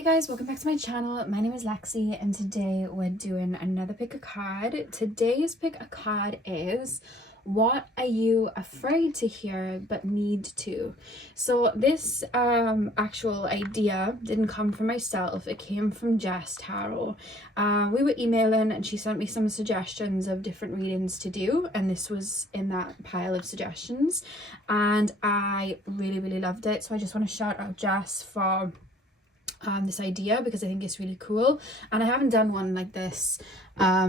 Hey guys, welcome back to my channel. My name is Lexi and today we're doing another pick a card. Today's pick a card is, what are you afraid to hear but need to? So this actual idea didn't come from myself, it came from Jess Tarot. We were emailing and she sent me some suggestions of different readings to do, and this was in that pile of suggestions and I really loved it. So I just want to shout out Jess for this idea because I think it's really cool, and I haven't done one like this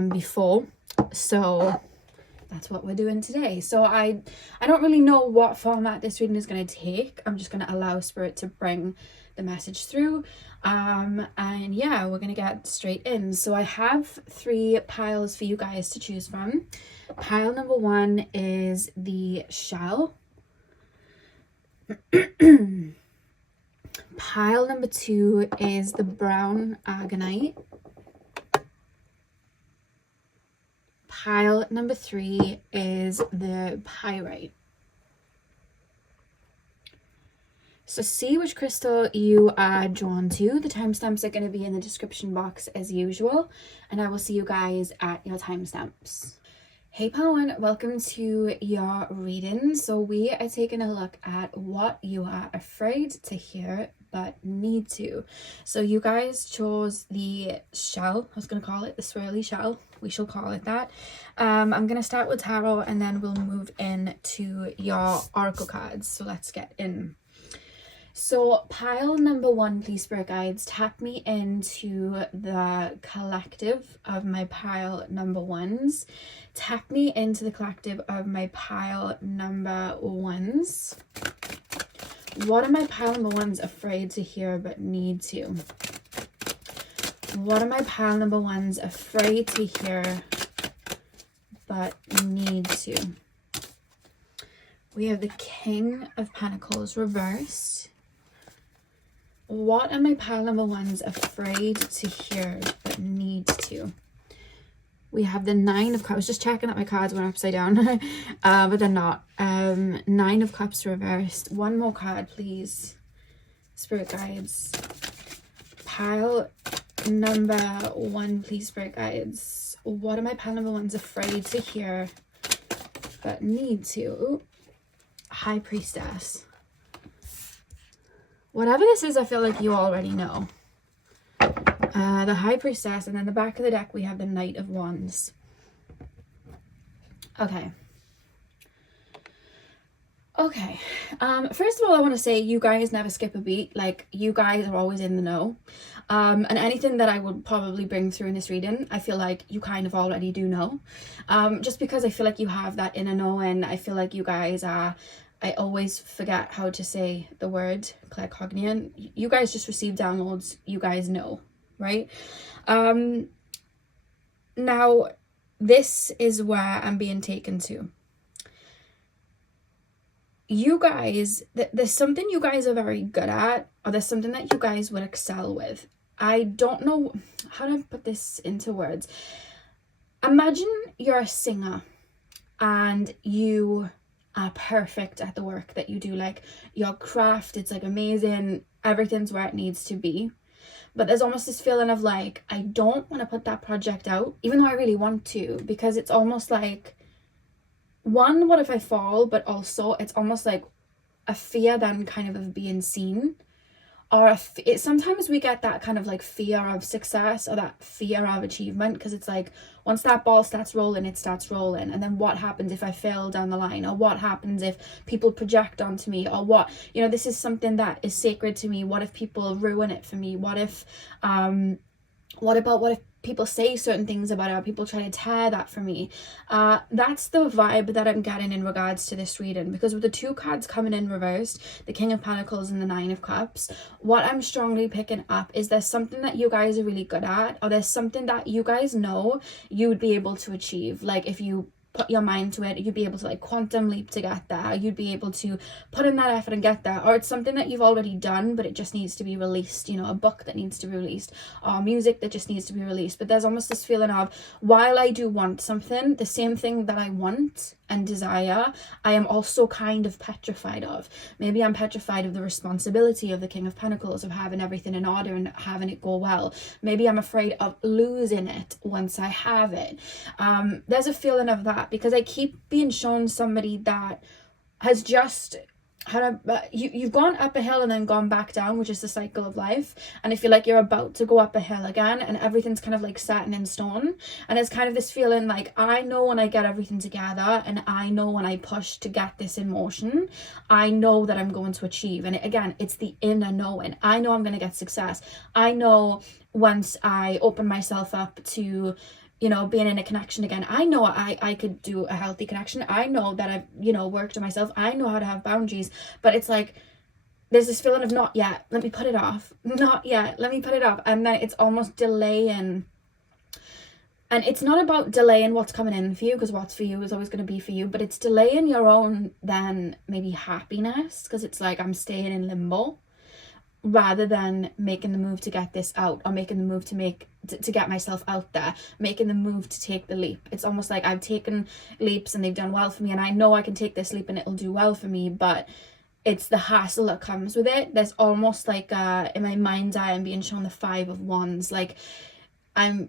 before, so that's what we're doing today. So I don't really know what format this reading is going to take. I'm just going to allow Spirit to bring the message through, and yeah, we're going to get straight in. So I have 3 piles for you guys to choose from. Pile number 1 is the shell. Pile number 2 is the brown argonite. Pile number 3 is the pyrite. So see which crystal you are drawn to. The timestamps are going to be in the description box as usual, and I will see you guys at your timestamps. Hey pile 1, welcome to your reading. So we are taking a look at what you are afraid to hear but need to. So you guys chose the shell. I was going to call it the swirly shell. We shall call it that. I'm going to start with tarot and then we'll move into your oracle cards. So let's get in. So pile number 1, please, Spirit Guides, tap me into the collective of my pile number 1s. Tap me into the collective of my pile number 1s. What are my pile number 1s afraid to hear but need to? What are my pile number 1s afraid to hear but need to? We have the King of Pentacles reversed. What are my pile number 1s afraid to hear but need to? We have the 9 of Cups. I was just checking that my cards went upside down, but they're not. 9 of Cups reversed. One more card, please. Spirit Guides. Pile number 1, please, Spirit Guides. What are my pile number 1s afraid to hear but need to? Ooh. High Priestess. Whatever this is, I feel like you already know. The High Priestess, and then the back of the deck we have the Knight of Wands. Okay. First of all, I want to say you guys never skip a beat. Like, you guys are always in the know. And anything that I would probably bring through in this reading, I feel like you kind of already do know. Just because I feel like you have that inner knowing. I feel like you guys are... I always forget how to say the word claircognizant. You guys just receive downloads. You guys know, right? Now, this is where I'm being taken to. You guys, there's something you guys are very good at, or there's something that you guys would excel with. I don't know how to put this into words. Imagine you're a singer and you are perfect at the work that you do. Like, your craft, it's like amazing, everything's where it needs to be, but there's almost this feeling of like, I don't want to put that project out even though I really want to, because it's almost like, one, what if I fall, but also it's almost like a fear then kind of being seen, or sometimes we get that kind of like fear of success or that fear of achievement, because it's like, once that ball starts rolling, it starts rolling, and then what happens if I fail down the line, or what happens if people project onto me, or what, you know, this is something that is sacred to me, what if people ruin it for me, what if people say certain things about it, or people try to tear that from me. That's the vibe that I'm getting in regards to this reading, because with the 2 cards coming in reversed, the King of Pentacles and the 9 of Cups, what I'm strongly picking up is there's something that you guys are really good at, or there's something that you guys know you would be able to achieve. Like, if you put your mind to it, you'd be able to like quantum leap to get there, you'd be able to put in that effort and get there, or it's something that you've already done but it just needs to be released, you know, a book that needs to be released, or music that just needs to be released. But there's almost this feeling of, while I do want something, the same thing that I want and desire, I am also kind of petrified of. Maybe I'm petrified of the responsibility of the King of Pentacles, of having everything in order and having it go well. Maybe I'm afraid of losing it once I have it. There's a feeling of that because I keep being shown somebody that has just you've gone up a hill and then gone back down, which is the cycle of life, and I feel like you're about to go up a hill again and everything's kind of like set in stone, and it's kind of this feeling like, I know when I get everything together and I know when I push to get this in motion, I know that I'm going to achieve. And again, it's the inner knowing. I know I'm going to get success. I know once I open myself up to, you know, being in a connection again, I know I could do a healthy connection. I know that I've, you know, worked on myself. I know how to have boundaries, but it's like, there's this feeling of not yet, let me put it off. Not yet, let me put it off. And then it's almost delaying. And it's not about delaying what's coming in for you, because what's for you is always going to be for you, but it's delaying your own then maybe happiness, because it's like, I'm staying in limbo rather than making the move to get this out, or making the move to get myself out there, making the move to take the leap. It's almost like I've taken leaps and they've done well for me, and I know I can take this leap and it'll do well for me, but it's the hassle that comes with it. There's almost like in my mind's eye, I'm being shown the 5 of Wands. Like I'm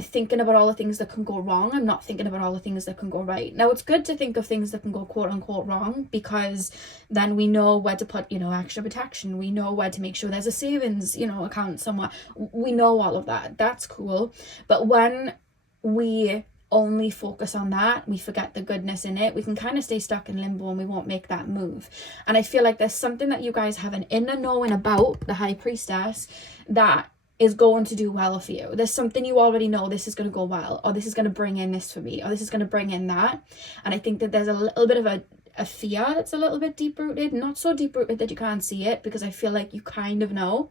thinking about all the things that can go wrong. I'm not thinking about all the things that can go right. Now, it's good to think of things that can go quote unquote wrong, because then we know where to put, you know, extra protection. We know where to make sure there's a savings, you know, account somewhere. We know all of that. That's cool. But when we only focus on that, we forget the goodness in it, we can kind of stay stuck in limbo and we won't make that move. And I feel like there's something that you guys have an inner knowing about the High Priestess that is going to do well for you. There's something you already know, this is going to go well, or this is going to bring in this for me, or this is going to bring in that. And I think that there's a little bit of a fear that's a little bit deep rooted, not so deep rooted that you can't see it, because I feel like you kind of know.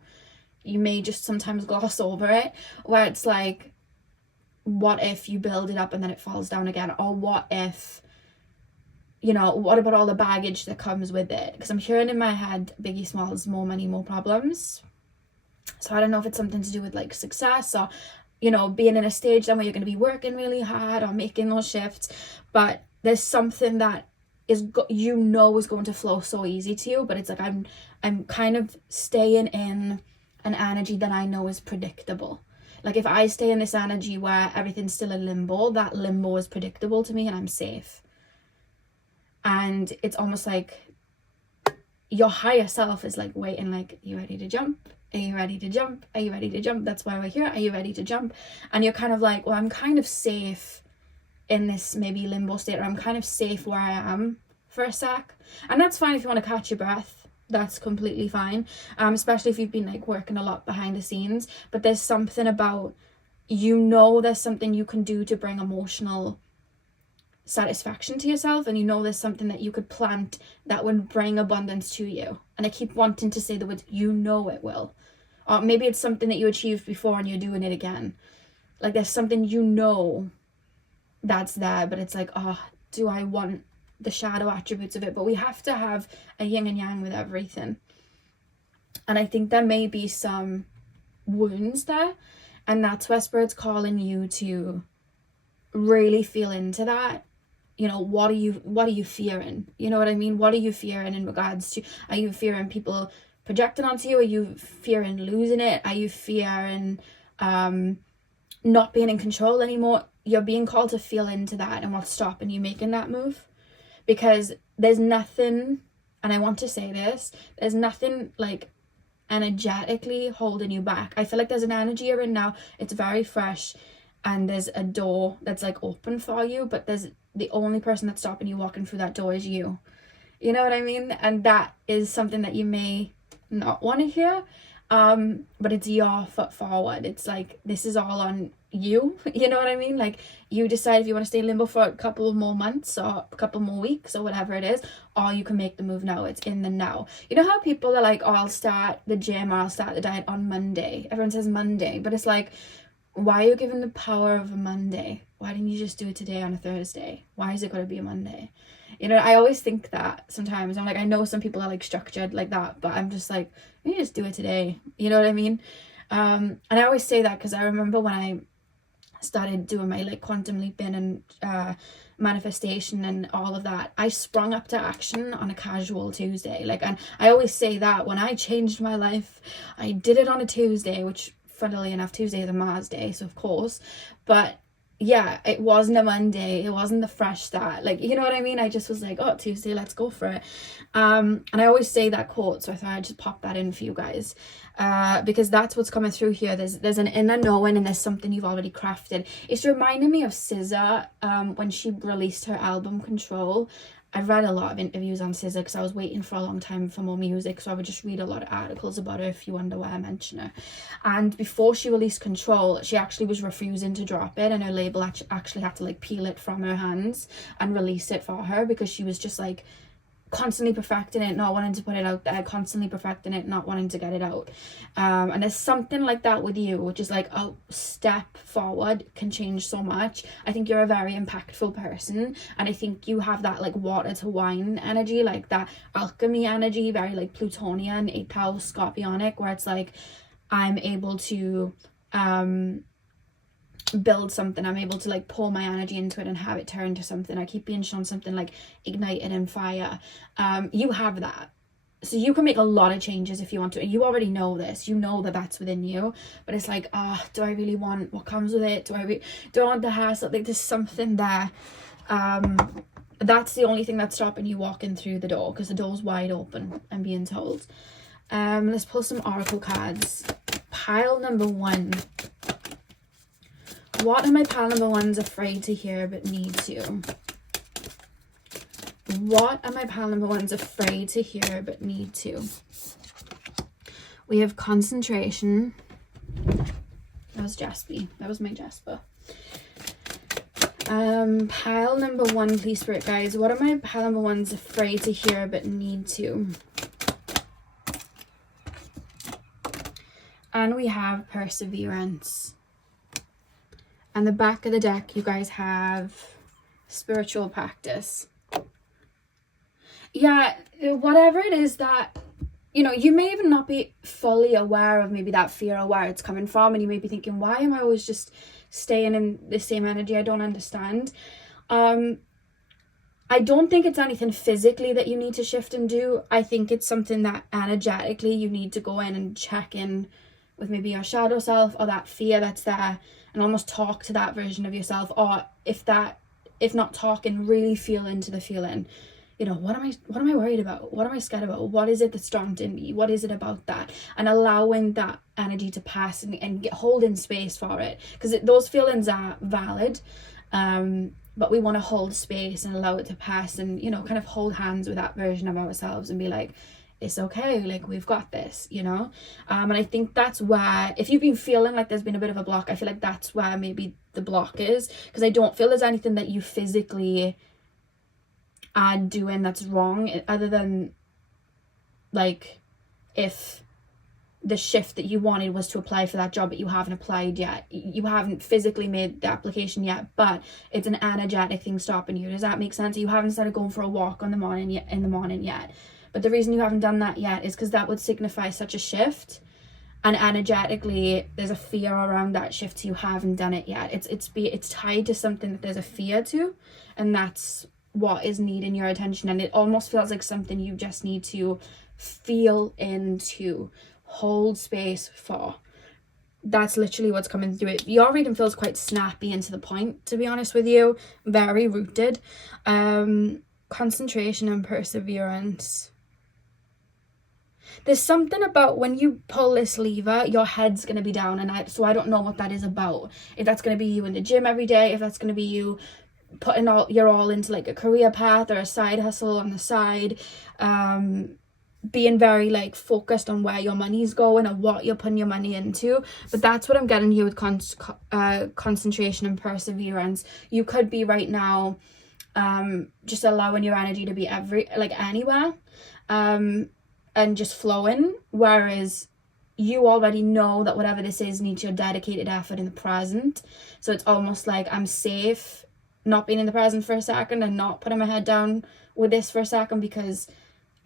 You may just sometimes gloss over it, where it's like, what if you build it up and then it falls down again? Or what if, you know, what about all the baggage that comes with it? Because I'm hearing in my head, Biggie Smalls, more money, more problems. So I don't know if it's something to do with like success, or, you know, being in a stage then where you're going to be working really hard or making those shifts, but there's something that is you know is going to flow so easy to you, but it's like I'm kind of staying in an energy that I know is predictable. Like if I stay in this energy where everything's still in limbo, that limbo is predictable to me and I'm safe. And it's almost like your higher self is like waiting, like, you ready to jump? Are you ready to jump? Are you ready to jump? That's why we're here. Are you ready to jump? And you're kind of like, well, I'm kind of safe in this maybe limbo state, or I'm kind of safe where I am for a sec. And that's fine if you want to catch your breath. That's completely fine. Especially if you've been like working a lot behind the scenes. But there's something about, you know, there's something you can do to bring emotional satisfaction to yourself, and you know there's something that you could plant that would bring abundance to you. And I keep wanting to say the words, you know it will. Or maybe it's something that you achieved before and you're doing it again. Like there's something you know that's there, but it's like, oh, do I want the shadow attributes of it? But we have to have a yin and yang with everything. And I think there may be some wounds there, and that's where Spirit's calling you to really feel into that. You know, what are you fearing? You know what I mean? What are you fearing in regards to, are you fearing people projecting onto you? Are you fearing losing it? Are you fearing not being in control anymore? You're being called to feel into that and what's stopping you making that move. Because there's nothing, and I want to say this, there's nothing like energetically holding you back. I feel like there's an energy you're in now, it's very fresh, and there's a door that's like open for you, but there's the only person that's stopping you walking through that door is you. You know what I mean? And that is something that you may not want to hear, but it's your foot forward. It's like, this is all on you. You know what I mean? Like, you decide if you want to stay in limbo for a couple of more months or a couple more weeks or whatever it is, or you can make the move now. It's in the now. You know how people are like, oh, I'll start the gym or I'll start the diet on Monday. Everyone says Monday, but it's like, why are you given the power of a Monday? Why didn't you just do it today on a Thursday? Why is it going to be a Monday? You know, I always think that sometimes. I'm like, I know some people are like structured like that, but I'm just like, you just do it today. You know what I mean? And I always say that because I remember when I started doing my like quantum leaping and manifestation and all of that, I sprung up to action on a casual Tuesday. Like, and I always say that when I changed my life, I did it on a Tuesday, which funnily enough, Tuesday is a Mars day, so of course. But yeah, it wasn't a Monday, it wasn't the fresh start, like, you know what I mean? I just was like, oh, Tuesday, let's go for it. And I always say that quote, so I thought I'd just pop that in for you guys, because that's what's coming through here. There's an inner knowing, and there's something you've already crafted. It's reminding me of SZA when she released her album Control. I've read a lot of interviews on SZA because I was waiting for a long time for more music, so I would just read a lot of articles about her, if you wonder why I mention her. And before she released Control, she actually was refusing to drop it, and her label actually had to like peel it from her hands and release it for her, because she was just like constantly perfecting it, not wanting to put it out there, constantly perfecting it, not wanting to get it out. And there's something like that with you, which is like a step forward can change so much. I think you're a very impactful person, and I think you have that like water to wine energy, like that alchemy energy, very like Plutonian, 8th house, Scorpionic, where it's like I'm able to build something, I'm able to like pour my energy into it and have it turn to something. I keep being shown something like ignited in fire. You have that, so you can make a lot of changes if you want to, and you already know this, you know that that's within you. But it's like, do I really want what comes with it? Do I want the hassle? Like, there's something there. That's the only thing that's stopping you walking through the door, because the door's wide open, I'm being told. Let's pull some oracle cards. Pile number 1. What are my pile number 1s afraid to hear but need to? What are my pile number 1s afraid to hear but need to? We have concentration. That was Jaspy. That was my Jasper. Pile number 1, please, Spirit guys. What are my pile number 1s afraid to hear but need to? And we have perseverance. And the back of the deck, you guys have spiritual practice. Yeah, whatever it is that, you know, you may even not be fully aware of maybe that fear or where it's coming from. And you may be thinking, why am I always just staying in the same energy? I don't understand. I don't think it's anything physically that you need to shift and do. I think it's something that energetically you need to go in and check in with maybe your shadow self, or that fear that's there, and almost talk to that version of yourself. Or if not talking, really feel into the feeling. You know, what am I worried about? What am I scared about? What is it that's daunting me? What is it about that? And allowing that energy to pass and holding space for it, because those feelings are valid, but we want to hold space and allow it to pass, and, you know, kind of hold hands with that version of ourselves and be like, it's okay, like, we've got this, you know. And I think that's where, if you've been feeling like there's been a bit of a block, I feel like that's where maybe the block is, because I don't feel there's anything that you physically are doing that's wrong, other than like if the shift that you wanted was to apply for that job but you haven't applied yet, you haven't physically made the application yet, but it's an energetic thing stopping you. Does that make sense? You haven't started going for a walk in the morning yet, but the reason you haven't done that yet is because that would signify such a shift, and energetically there's a fear around that shift, so you haven't done it yet. It's tied to something that there's a fear to, and that's what is needing your attention. And it almost feels like something you just need to feel into, hold space for. That's literally what's coming through it. Your reading feels quite snappy and to the point, to be honest with you, very rooted. Concentration and perseverance. There's something about when you pull this lever, your head's going to be down, and so I don't know what that is about. If that's going to be you in the gym every day, if that's going to be you putting your all into like a career path or a side hustle on the side, being very like focused on where your money's going or what you're putting your money into. But that's what I'm getting here with concentration and perseverance. You could be right now just allowing your energy to be anywhere, and just flowing, whereas you already know that whatever this is needs your dedicated effort in the present. So it's almost like I'm safe not being in the present for a second and not putting my head down with this for a second, because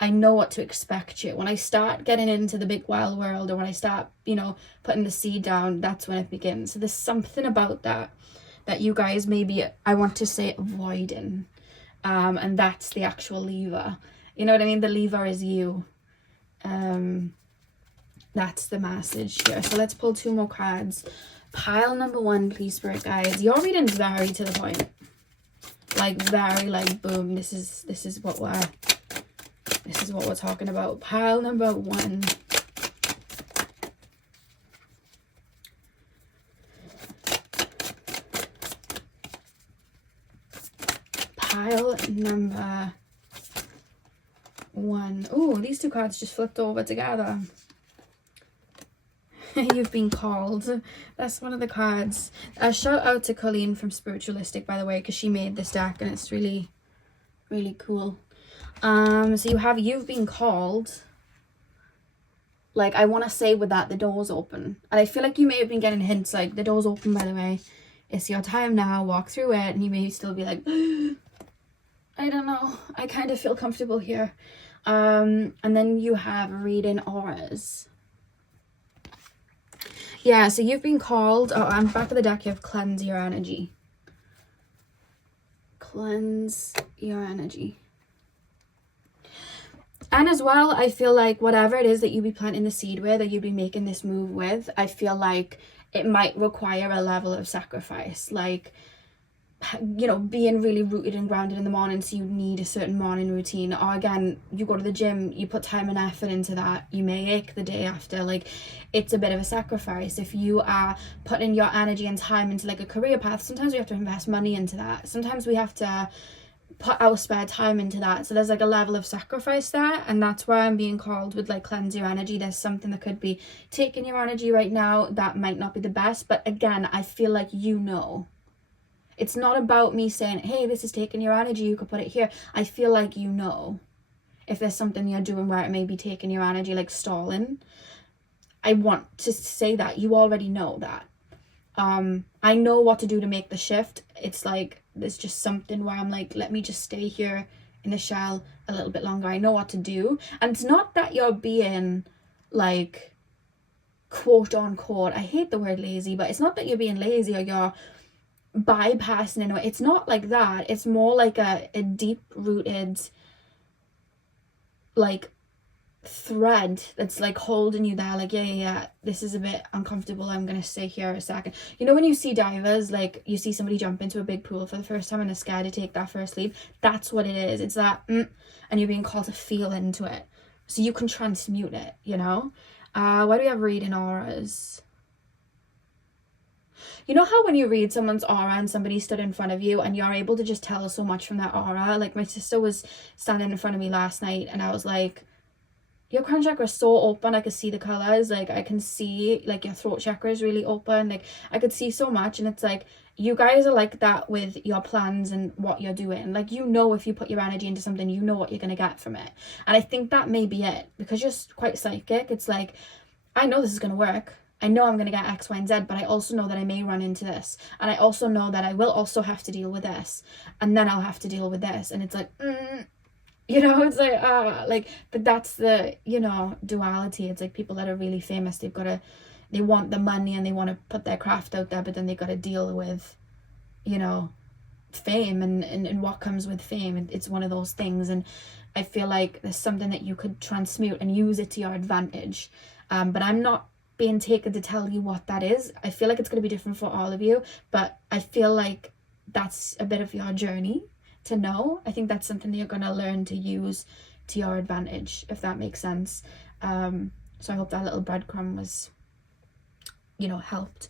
I know what to expect you. When I start getting into the big wild world, or when I start, you know, putting the seed down, that's when it begins. So there's something about that that you guys maybe, I want to say, avoiding. And that's the actual lever. You know what I mean? The lever is you. That's the message here. So let's pull 2 more cards. Pile number 1, please, spirit guides. Your reading's very to the point. Like very like boom. This is what we're talking about. Pile number 1. Pile number 1. Oh, these 2 cards just flipped over together. You've been called. That's one of the cards. Shout out to Colleen from Spiritualistic, by the way, because she made this deck and it's really, really cool. So you have you've been called. Like, I want to say with that, the door's open. And I feel like you may have been getting hints like, the door's open, by the way. It's your time now. Walk through it. And you may still be like, I don't know. I kind of feel comfortable here. And then you have reading auras. Yeah, so you've been called. Oh, on the back of the deck, you have cleanse your energy. Cleanse your energy. And as well, I feel like whatever it is that you be planting the seed with, or you be making this move with, I feel like it might require a level of sacrifice. Like, you know, being really rooted and grounded in the morning, so you need a certain morning routine. Or again, you go to the gym, you put time and effort into that, you may ache the day after. Like, it's a bit of a sacrifice. If you are putting your energy and time into like a career path, sometimes we have to invest money into that. Sometimes we have to put our spare time into that. So there's like a level of sacrifice there, and that's why I'm being called with like cleanse your energy. There's something that could be taking your energy right now that might not be the best, but again, I feel like you know. It's not about me saying, hey, this is taking your energy, you could put it here. I feel like you know. If there's something you're doing where it may be taking your energy, like stalling, I want to say that. You already know that. I know what to do to make the shift. It's like, there's just something where I'm like, let me just stay here in the shell a little bit longer. I know what to do. And it's not that you're being like, quote unquote, I hate the word lazy, but it's not that you're being lazy or you're bypassing in a way. It's not like that. It's more like a deep rooted like thread that's like holding you there, like yeah, this is a bit uncomfortable, I'm gonna stay here a second. You know when you see divers, like you see somebody jump into a big pool for the first time and they're scared to take that first leap? That's what it is. It's that and you're being called to feel into it so you can transmute it, you know. Why do we have reading auras? You know how when you read someone's aura and somebody stood in front of you and you're able to just tell so much from that aura? Like my sister was standing in front of me last night and I was like, your crown chakra is so open, I could see the colors, like I can see like your throat chakra is really open, like I could see so much. And it's like, you guys are like that with your plans and what you're doing. Like, you know, if you put your energy into something, you know what you're gonna get from it. And I think that may be it, because you're quite psychic. It's like, I know this is gonna work, I know I'm going to get X, Y, and Z, but I also know that I may run into this. And I also know that I will also have to deal with this. And then I'll have to deal with this. And it's like, you know, it's like, but that's the, you know, duality. It's like people that are really famous, they want the money and they want to put their craft out there, but then they've got to deal with, you know, fame and what comes with fame. It's one of those things. And I feel like there's something that you could transmute and use it to your advantage. But I'm not being taken to tell you what that is. I feel like it's going to be different for all of you, but I feel like that's a bit of your journey to know. I think that's something that you're going to learn to use to your advantage, if that makes sense. So I hope that little breadcrumb was, you know, helped.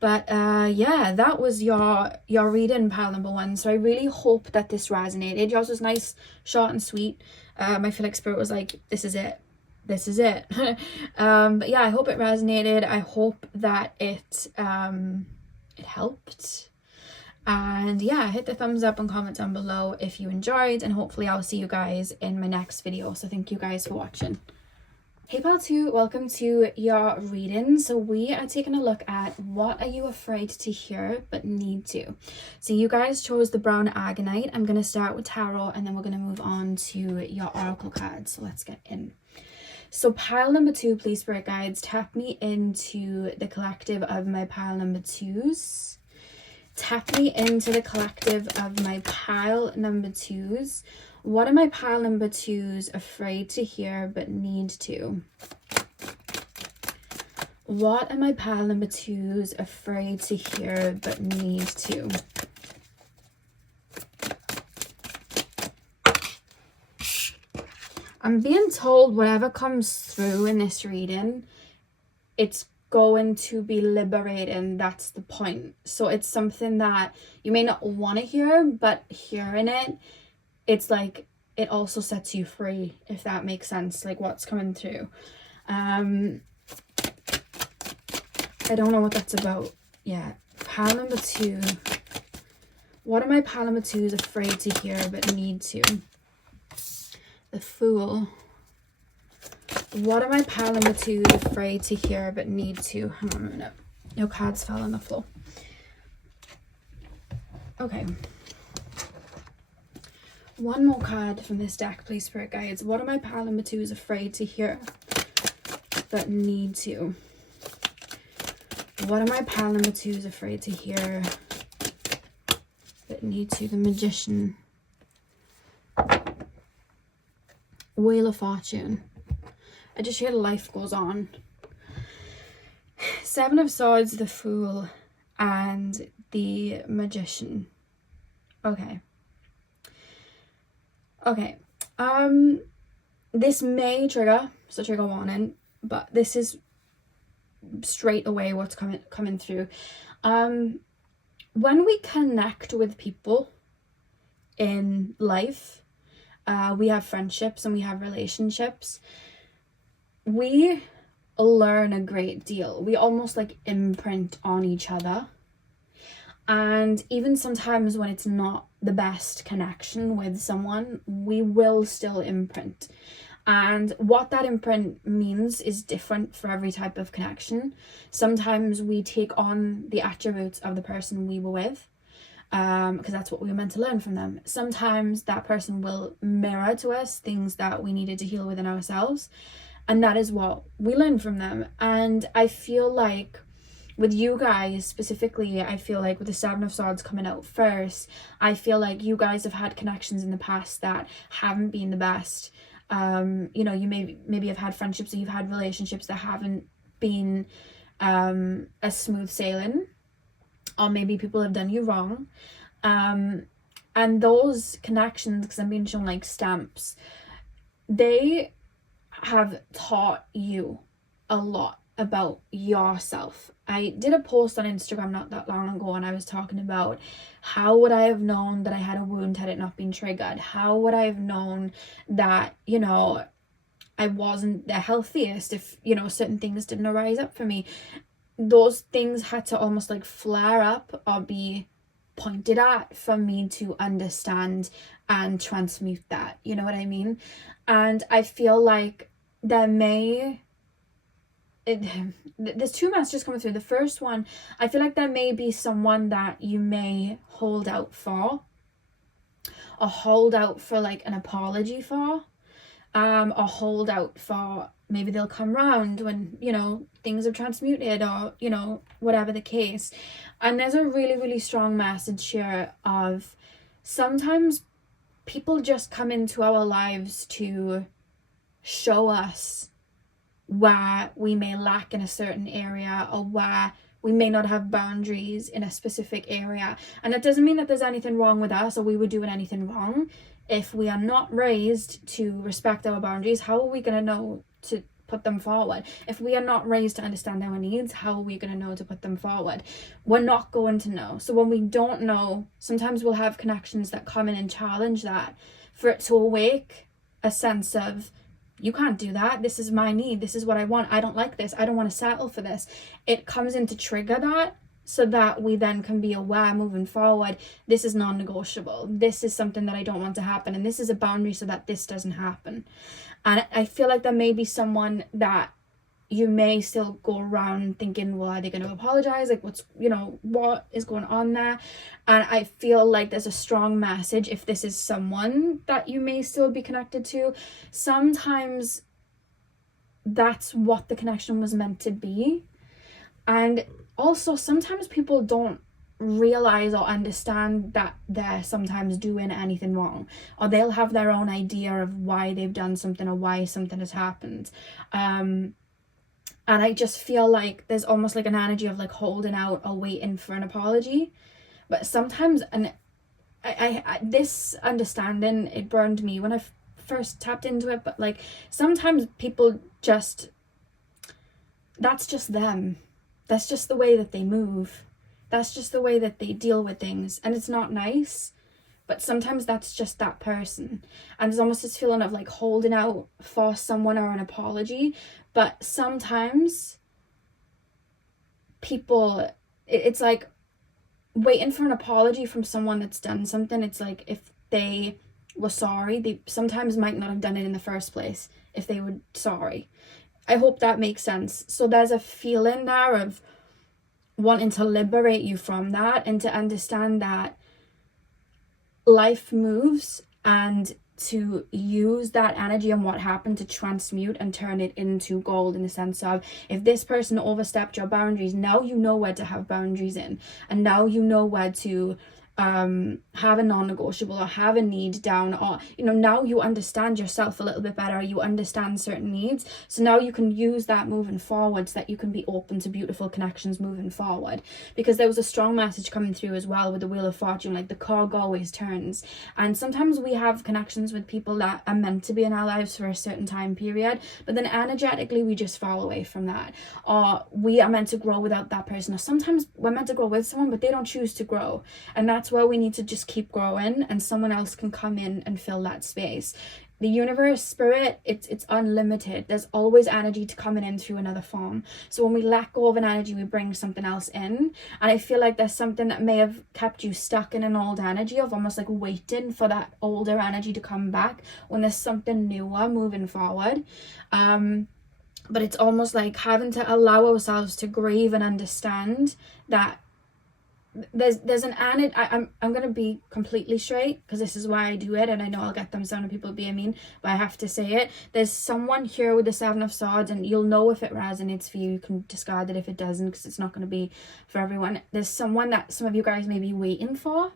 But yeah, that was your reading, pile number 1. So I really hope that this resonated. Yours was nice, short and sweet. I feel like Spirit was like, this is it. This is it. But yeah, I hope it resonated. I hope that it helped. And yeah, hit the thumbs up and comment down below if you enjoyed, and hopefully I'll see you guys in my next video. So thank you guys for watching. Hey pal 2, welcome to your reading. So we are taking a look at what are you afraid to hear but need to. So you guys chose the brown agonite. I'm going to start with tarot and then we're going to move on to your oracle cards. So let's get in. So pile number 2, please, spirit guides, tap me into the collective of my pile number 2s. tap me into the collective of my pile number 2s. What are my pile number 2s afraid to hear but need to? What are my pile number 2s afraid to hear but need to? I'm being told whatever comes through in this reading, it's going to be liberating. That's the point. So it's something that you may not want to hear, but hearing it, it's like it also sets you free, if that makes sense, like what's coming through. I don't know what that's about. Yeah, pile number 2. What are my pile number 2s afraid to hear but need to? The Fool. What are my pile number 2s afraid to hear but need to? Hang on a minute. No cards fell on the floor. Okay. One more card from this deck, please, Spirit Guides. What are my pile number 2s afraid to hear but need to? What are my pile number 2s afraid to hear but need to? The Magician. Wheel of Fortune. I just hear life goes on. 7 of Swords, the Fool, and the Magician. Okay. This may trigger, so trigger warning, but this is straight away what's coming through. When we connect with people in life, we have friendships and we have relationships, we learn a great deal. We almost like imprint on each other. And even sometimes when it's not the best connection with someone, we will still imprint. And what that imprint means is different for every type of connection. Sometimes we take on the attributes of the person we were with, because that's what we were meant to learn from them. Sometimes that person will mirror to us things that we needed to heal within ourselves, and that is what we learn from them. And I feel like with you guys specifically, I feel like with the 7 of Swords coming out first, I feel like you guys have had connections in the past that haven't been the best. You know, you maybe have had friendships, or you've had relationships that haven't been as smooth sailing, or maybe people have done you wrong. And those connections, because I'm being shown like stamps, they have taught you a lot about yourself. I did a post on Instagram not that long ago, and I was talking about how would I have known that I had a wound had it not been triggered? How would I have known that, you know, I wasn't the healthiest if, you know, certain things didn't arise up for me? Those things had to almost like flare up or be pointed at for me to understand and transmute that, you know what I mean? And I feel like there's 2 messages coming through. The first one, I feel like there may be someone that you may hold out for, or hold out for like an apology for, or hold out for maybe they'll come round when, you know, things have transmuted, or, you know, whatever the case. And there's a really, really strong message here of sometimes people just come into our lives to show us where we may lack in a certain area, or where we may not have boundaries in a specific area. And that doesn't mean that there's anything wrong with us, or we were doing anything wrong. If we are not raised to respect our boundaries, how are we going to know to put them forward? If we are not raised to understand our needs, how are we going to know to put them forward? We're not going to know. So when we don't know, sometimes we'll have connections that come in and challenge that, for it to awake a sense of, you can't do that. This is my need. This is what I want. I don't like this. I don't want to settle for this. It comes in to trigger that, so that we then can be aware moving forward. This is non-negotiable. This is something that I don't want to happen. And this is a boundary so that this doesn't happen. And I feel like there may be someone that you may still go around thinking, well, are they going to apologize? Like, what's, you know, what is going on there? And I feel like there's a strong message, if this is someone that you may still be connected to. Sometimes that's what the connection was meant to be. And also, sometimes people don't realize or understand that they're sometimes doing anything wrong, or they'll have their own idea of why they've done something or why something has happened. And I just feel like there's almost like an energy of like holding out or waiting for an apology. But sometimes, and I this understanding, it burned me when I first tapped into it, but like sometimes people just, that's just them. That's just the way that they move. That's just the way that they deal with things. And it's not nice, but sometimes that's just that person. And there's almost this feeling of like holding out for someone or an apology. But sometimes people, it's like waiting for an apology from someone that's done something. It's like if they were sorry, they sometimes might not have done it in the first place if they were sorry. I hope that makes sense. So there's a feeling there of wanting to liberate you from that and to understand that life moves, and to use that energy and what happened to transmute and turn it into gold, in the sense of, if this person overstepped your boundaries, now you know where to have boundaries in, and now you know where to have a non-negotiable or have a need down, or now you understand yourself a little bit better, you understand certain needs, so now you can use that moving forward, so that you can be open to beautiful connections moving forward. Because there was a strong message coming through as well with the Wheel of Fortune, like the cog always turns, and sometimes we have connections with people that are meant to be in our lives for a certain time period, but then energetically we just fall away from that, or we are meant to grow without that person, or sometimes we're meant to grow with someone but they don't choose to grow, and that's where we need to just keep growing, and someone else can come in and fill that space. The universe, spirit, it's unlimited. There's always energy to coming in through another form. So when we let go of an energy, we bring something else in. And I feel like there's something that may have kept you stuck in an old energy of almost like waiting for that older energy to come back when there's something newer moving forward. But it's almost like having to allow ourselves to grieve and understand that there's an added, I'm gonna be completely straight, because this is why I do it, and I know I'll get them sounding people being mean, but I have to say it. There's someone here with the Seven of Swords, and you'll know if it resonates for you. You can discard it if it doesn't, because it's not going to be for everyone. There's someone that some of you guys may be waiting for,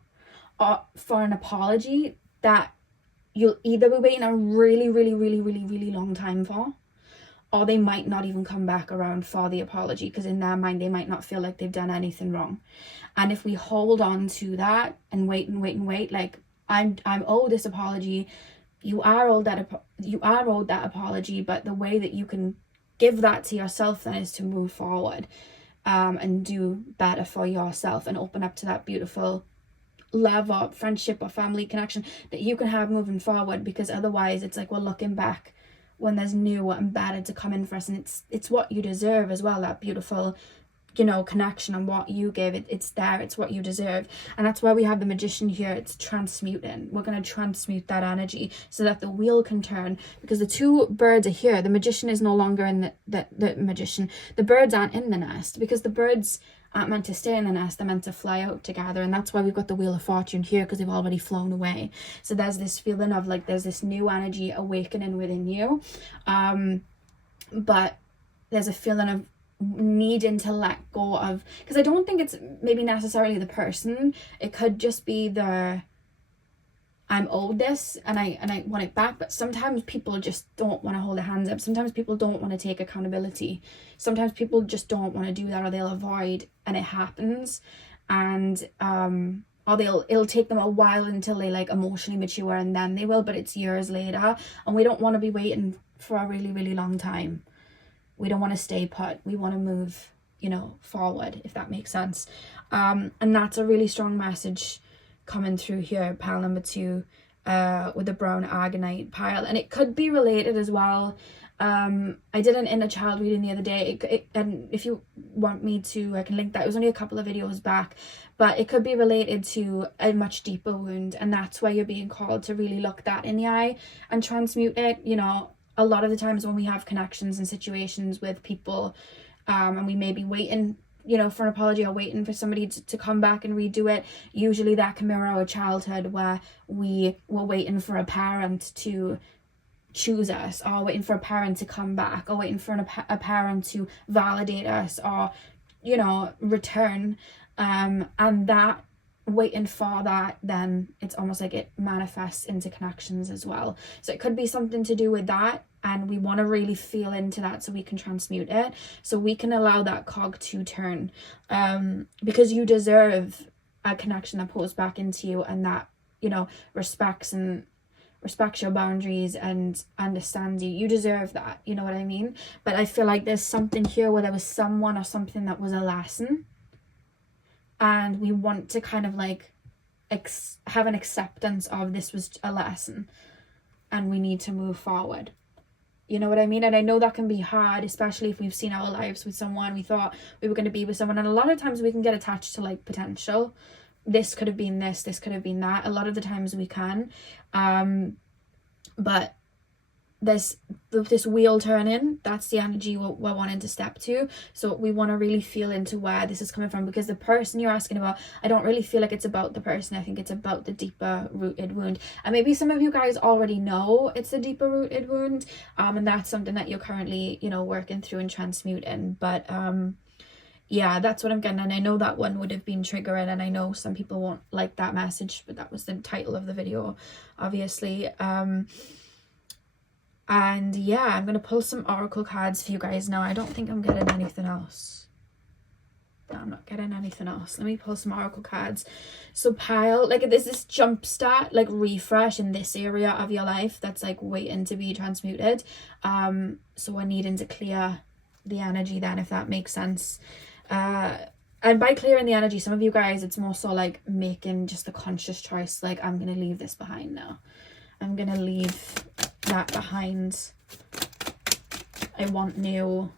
or for an apology that you'll either be waiting a really, really, really, really, really long time for, or they might not even come back around for the apology, because in their mind they might not feel like they've done anything wrong. And if we hold on to that and wait and wait and wait, like I'm owed this apology, you are owed that apology, but the way that you can give that to yourself then is to move forward, and do better for yourself, and open up to that beautiful love or friendship or family connection that you can have moving forward. Because otherwise it's like we're looking back when there's new and better to come in for us, and it's what you deserve as well, that beautiful connection, and what you give, it's there, it's what you deserve. And that's why we have the Magician here. It's transmuting. We're going to transmute that energy so that the wheel can turn, because the two birds are here. The Magician is no longer in the birds aren't in the nest, because the birds aren't meant to stay in the nest, they're meant to fly out together. And that's why we've got the Wheel of Fortune here, because they've already flown away. So there's this feeling of like there's this new energy awakening within you, but there's a feeling of needing to let go of, because I don't think it's maybe necessarily the person, it could just be I'm owed this and I want it back. But sometimes people just don't want to hold their hands up. Sometimes people don't want to take accountability. Sometimes people just don't want to do that, or they'll avoid, and it happens. And or it'll take them a while until they like emotionally mature, and then they will, but it's years later, and we don't want to be waiting for a really, really long time. We don't want to stay put. We want to move, forward, if that makes sense. And that's a really strong message coming through here, pile number 2, with the brown aragonite pile. And it could be related as well. I did an inner child reading the other day, and if you want me to, I can link that. It was only a couple of videos back, but it could be related to a much deeper wound, and that's where you're being called to really look that in the eye and transmute it. A lot of the times when we have connections and situations with people, and we may be waiting, for an apology, or waiting for somebody to come back and redo it, usually that can mirror our childhood, where we were waiting for a parent to choose us, or waiting for a parent to come back, or waiting for a parent to validate us, or return. and that waiting for that, then it's almost like it manifests into connections as well. So it could be something to do with that, and we want to really feel into that so we can transmute it, so we can allow that cog to turn, because you deserve a connection that pulls back into you and that, you know, respects your boundaries and understands you. You deserve that, you know what I mean? But I feel like there's something here where there was someone or something that was a lesson, and we want to kind of like have an acceptance of this was a lesson and we need to move forward. You know what I mean? And I know that can be hard, especially if we've seen our lives with someone, we thought we were going to be with someone, and a lot of times we can get attached to like potential. This could have been this could have been that. A lot of the times we can, but there's this wheel turning. That's the energy we're wanting to step to. So we want to really feel into where this is coming from, because the person you're asking about, I don't really feel like it's about the person. I think it's about the deeper rooted wound. And maybe some of you guys already know it's a deeper rooted wound, and that's something that you're currently, you know, working through and transmuting. But yeah, that's what I'm getting. And I know that one would have been triggering, and I know some people won't like that message, but that was the title of the video, obviously. And yeah, I'm going to pull some oracle cards for you guys now. I don't think I'm getting anything else. No, I'm not getting anything else. Let me pull some oracle cards. So pile, like there's this jump start, like refresh in this area of your life that's like waiting to be transmuted. So we're needing to clear the energy then, if that makes sense. And by clearing the energy, some of you guys, it's more so like making just the conscious choice, like I'm going to leave this behind now. I'm going to leave that behind. I want new.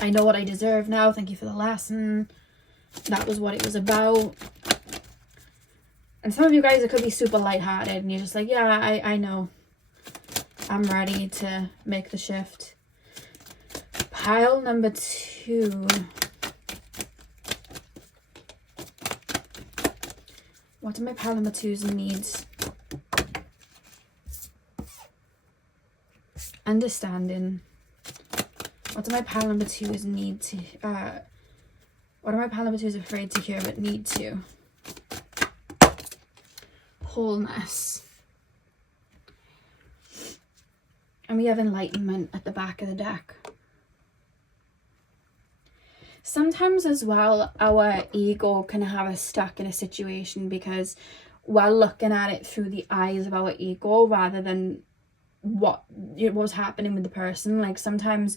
I know what I deserve now. Thank you for the lesson. That was what it was about. And some of you guys, it could be super lighthearted and you're just like, yeah, I know. I'm ready to make the shift. Pile number 2. What do my pile number 2s needs? Understanding. What do my pile number 2s need to, what are my pile number 2s afraid to hear but need to? Wholeness. And we have enlightenment at the back of the deck. Sometimes as well, our ego can have us stuck in a situation because we're looking at it through the eyes of our ego rather than what was happening with the person. Like sometimes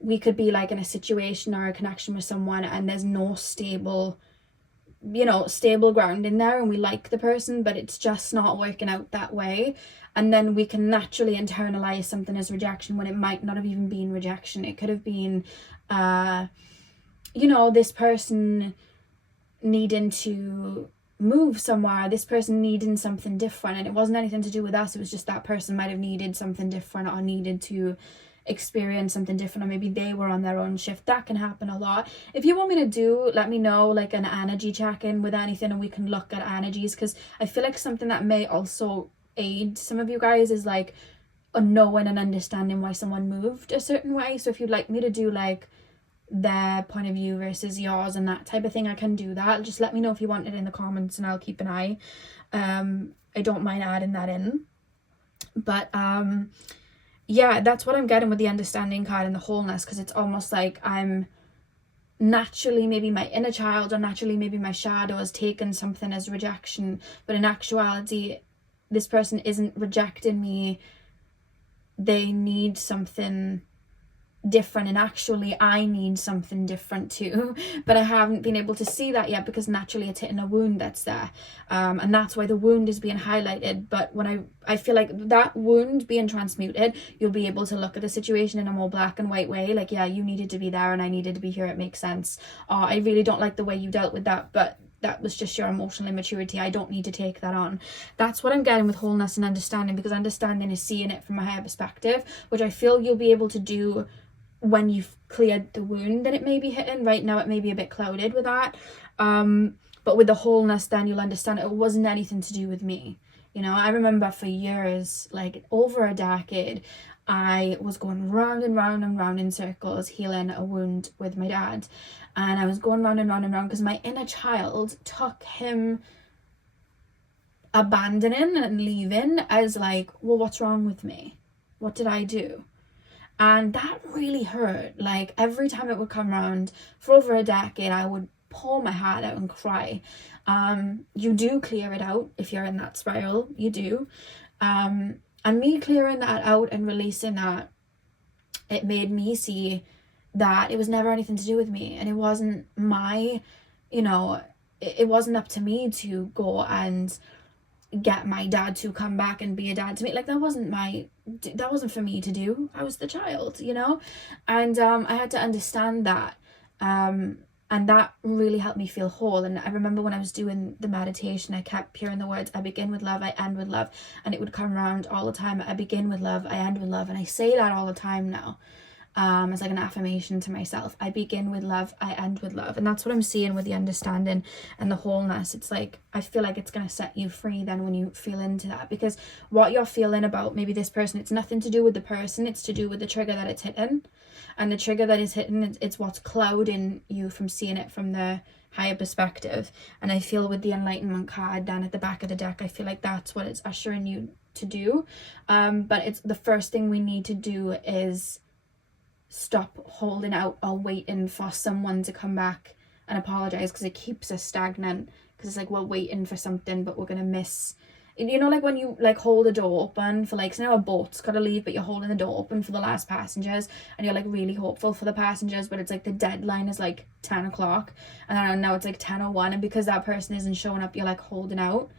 we could be like in a situation or a connection with someone and there's no stable ground in there, and we like the person but it's just not working out that way, and then we can naturally internalize something as rejection when it might not have even been rejection. It could have been this person needing to move somewhere, this person needing something different, and it wasn't anything to do with us. It was just that person might have needed something different or needed to experience something different, or maybe they were on their own shift. That can happen a lot. If you want me to do, let me know, like an energy check-in with anything, and we can look at energies, because I feel like something that may also aid some of you guys is like a knowing and understanding why someone moved a certain way. So if you'd like me to do like their point of view versus yours and that type of thing, I can do that. Just let me know if you want it in the comments and I'll keep an eye. I don't mind adding that in. But yeah, that's what I'm getting with the understanding card and the wholeness, because it's almost like I'm naturally, maybe my inner child or naturally maybe my shadow has taken something as rejection, but in actuality this person isn't rejecting me. They need something different, and actually I need something different too, but I haven't been able to see that yet because naturally it's hitting a wound that's there, and that's why the wound is being highlighted. But when I feel like that wound being transmuted, you'll be able to look at the situation in a more black and white way, like, yeah, you needed to be there and I needed to be here, it makes sense. Or I really don't like the way you dealt with that, but that was just your emotional immaturity, I don't need to take that on. That's what I'm getting with wholeness and understanding, because understanding is seeing it from a higher perspective, which I feel you'll be able to do when you've cleared the wound that it may be hitting. Right now it may be a bit clouded with that, but with the wholeness, then you'll understand it wasn't anything to do with me. I remember for years, like over a decade, I was going round and round and round in circles healing a wound with my dad, and I was going round and round and round because my inner child took him abandoning and leaving as like, well, what's wrong with me? What did I do? And that really hurt. Like every time it would come around for over a decade, I would pour my heart out and cry. You do clear it out if you're in that spiral, you do. And me clearing that out and releasing that, it made me see that it was never anything to do with me, and it wasn't my, it wasn't up to me to go and get my dad to come back and be a dad to me. Like that wasn't for me to do. I was the child, and I had to understand that, and that really helped me feel whole. And I remember when I was doing the meditation, I kept hearing the words, I begin with love, I end with love, and it would come around all the time. I begin with love, I end with love, and I say that all the time now. It's like an affirmation to myself. I begin with love, I end with love. And that's what I'm seeing with the understanding and the wholeness. It's like, I feel like it's going to set you free then when you feel into that, because what you're feeling about maybe this person, it's nothing to do with the person, it's to do with the trigger that it's hitting. And the trigger that is hitting, it's what's clouding you from seeing it from the higher perspective. And I feel with the Enlightenment card down at the back of the deck, I feel like that's what it's ushering you to do. But it's the first thing we need to do is stop holding out or waiting for someone to come back and apologize, because it keeps us stagnant, because it's like we're waiting for something but we're gonna miss, like when you like hold a door open for like, so now a boat's gotta leave but you're holding the door open for the last passengers and you're like really hopeful for the passengers, but it's like the deadline is like 10 o'clock and then now it's like 10:01, and because that person isn't showing up, you're like holding out.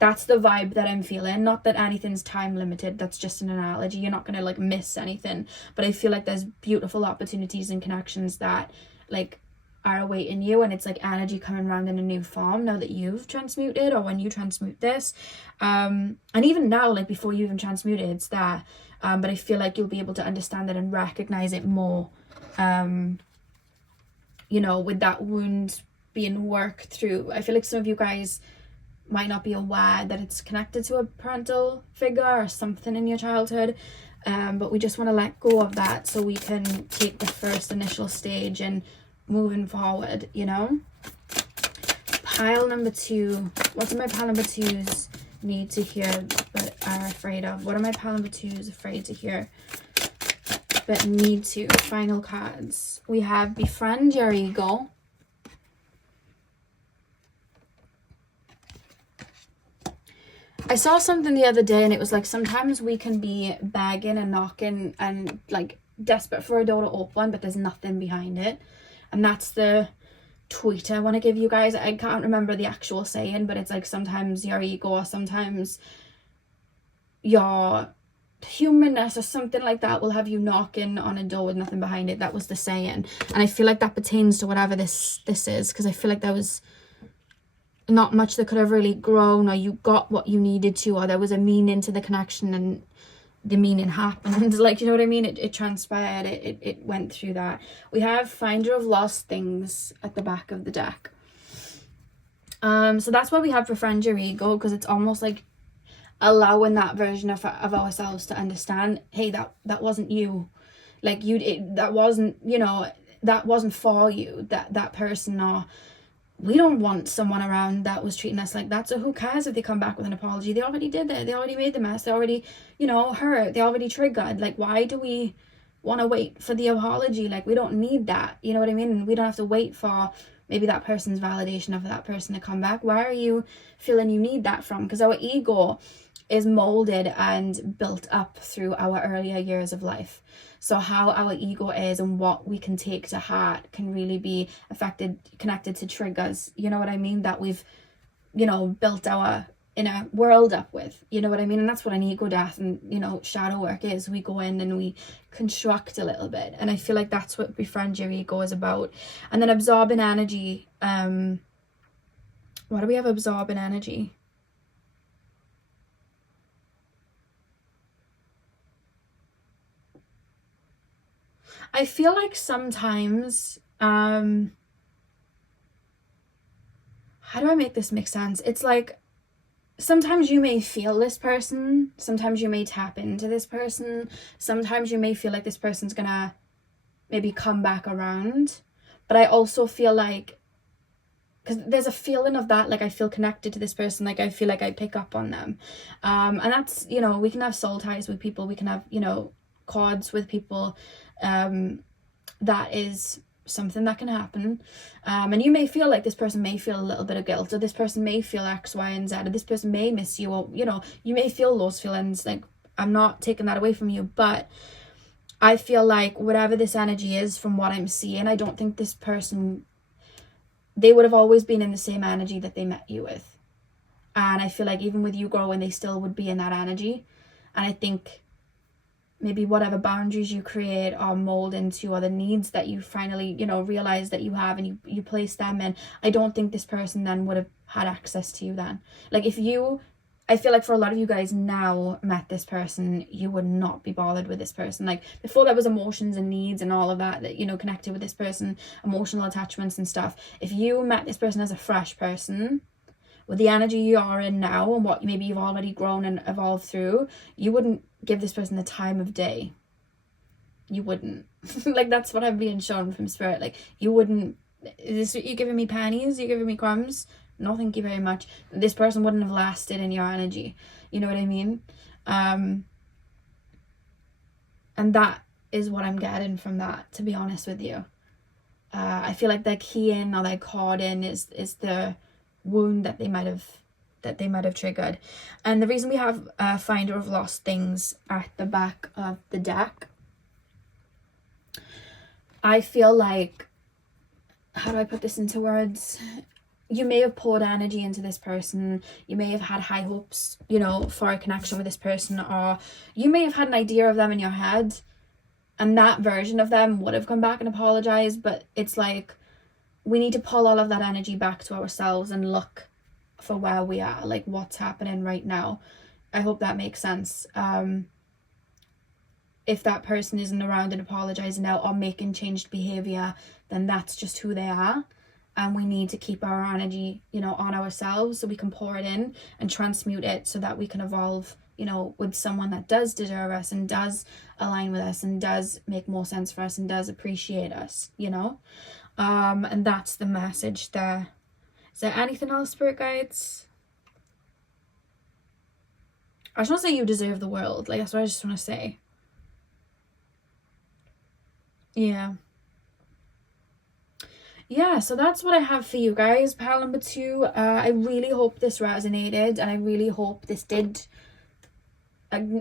That's the vibe that I'm feeling. Not that anything's time limited, that's just an analogy. You're not going to like miss anything. But I feel like there's beautiful opportunities and connections that like are awaiting you, and it's like energy coming around in a new form now that you've transmuted, or when you transmute this. And even now, like before you even transmute it, it's there. But I feel like you'll be able to understand it and recognize it more, with that wound being worked through. I feel like some of you guys might not be aware that it's connected to a parental figure or something in your childhood, but we just want to let go of that so we can take the first initial stage and moving forward. Pile number 2. What do my pile number 2s need to hear but are afraid of? What are my pile number 2s afraid to hear but need to? Final cards. We have befriend your ego. I saw something the other day and it was like, sometimes we can be begging and knocking and like desperate for a door to open, but there's nothing behind it. And that's the tweet I want to give you guys. I can't remember the actual saying, but it's like sometimes your ego or sometimes your humanness or something like that will have you knocking on a door with nothing behind it. That was the saying. And I feel like that pertains to whatever this is, because I feel like there was not much that could have really grown, or you got what you needed to, or there was a meaning to the connection and the meaning happened. Like, you know what I mean? It transpired, it went through that. We have Finder of Lost Things at the back of the deck. So that's what we have for Friend Your Ego, because it's almost like allowing that version of ourselves to understand, hey, that wasn't you. Like that wasn't, that wasn't for you, that person, or we don't want someone around that was treating us like that. So who cares if they come back with an apology? They already did it. They already made the mess. They already, hurt. They already triggered. Like, why do we want to wait for the apology? Like, we don't need that. You know what I mean? We don't have to wait for maybe that person's validation of that person to come back. Why are you feeling you need that from? Because our ego is molded and built up through our earlier years of life. So how our ego is and what we can take to heart can really be connected to triggers, you know what I mean, that we've, built our inner world up with, you know what I mean? And that's what an ego death and, shadow work is. We go in and we construct a little bit. And I feel like that's what Befriend Your Ego is about. And then absorbing energy. What do we have? Absorbing energy. I feel like sometimes, how do I make this make sense? It's like, sometimes you may feel this person, sometimes you may tap into this person, sometimes you may feel like this person's gonna maybe come back around, But I also feel like, because there's a feeling of that, like I feel connected to this person, like I feel like I pick up on them. And that's, you know, we can have soul ties with people, we can have, you know, cords with people. That is something that can happen. And you may feel like this person may feel a little bit of guilt, or this person may feel X, Y, and Z, or this person may miss you, or, you know, you may feel those feelings. Like, I'm not taking that away from you, but I feel like whatever this energy is, from what I'm seeing, I don't think this person, they would have always been in the same energy that they met you with. And I feel like even with you growing, they still would be in that energy. And I think maybe whatever boundaries you create or mold into, or the needs that you finally, you know, realize that you have, and you place them in, I don't think this person then would have had access to you then. Like, if you, I feel like for a lot of you guys now met this person, you would not be bothered with this person. Like, before there was emotions and needs and all of that, you know, connected with this person, emotional attachments and stuff. If you met this person as a fresh person, with the energy you are in now and what maybe you've already grown and evolved through, you wouldn't give this person the time of day. You wouldn't. Like, that's what I'm being shown from spirit. Like, you wouldn't, is this, you're giving me pennies, you're giving me crumbs? No, thank you very much. This person wouldn't have lasted in your energy. You know what I mean? And that is what I'm getting from that, to be honest with you. I feel like their key in, or their cord in, is the wound that they might have triggered. And the reason we have Finder of Lost Things at the back of the deck, I feel like, how do I put this into words? You may have poured energy into this person, you may have had high hopes, you know, for a connection with this person, or you may have had an idea of them in your head, and that version of them would have come back and apologized. But it's like, we need to pull all of that energy back to ourselves and look for where we are, like what's happening right now. I hope that makes sense. If that person isn't around and apologizing now or making changed behavior, then that's just who they are. And we need to keep our energy, you know, on ourselves, so we can pour it in and transmute it, so that we can evolve, you know, with someone that does deserve us and does align with us and does make more sense for us and does appreciate us, you know. And that's the message there. Is there anything else, spirit guides? I just want to say you deserve the world. Like, that's what I just want to say. Yeah, so that's what I have for you guys, pile number 2. I really hope this resonated, and I really hope this did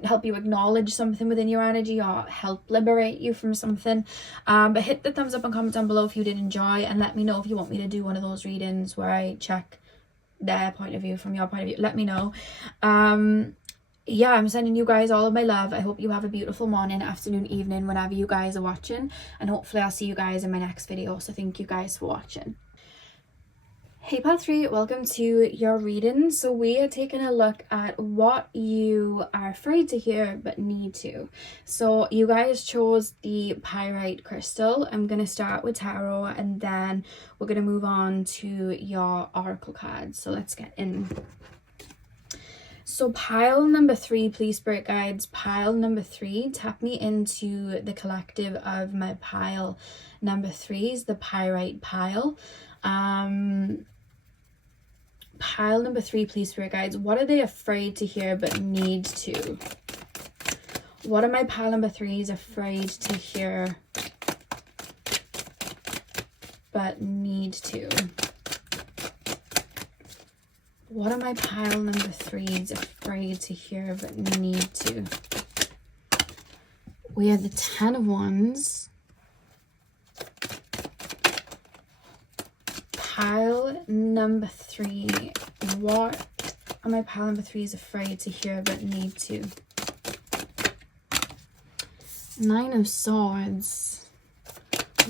help you acknowledge something within your energy, or help liberate you from something. But hit the thumbs up and comment down below if you did enjoy, and let me know if you want me to do one of those readings where I check their point of view from your point of view. Let me know. Yeah, I'm sending you guys all of my love. I hope you have a beautiful morning, afternoon, evening, whenever you guys are watching, and hopefully I'll see you guys in my next video. So thank you guys for watching. Hey Pile 3, welcome to your reading. So we are taking a look at what you are afraid to hear but need to. So you guys chose the pyrite crystal. I'm going to start with tarot, and then we're going to move on to your oracle cards. So let's get in. So pile number 3, please, spirit guides, pile number 3, tap me into the collective of my pile number 3s, the pyrite pile. Pile number 3, please, spirit guides, what are they afraid to hear but need to? What are my pile number 3s afraid to hear but need to? What are my pile number 3s afraid to hear but need to? We have the 10 of Wands. Pile number 3. What are my pile number 3s afraid to hear but need to? 9 of Swords.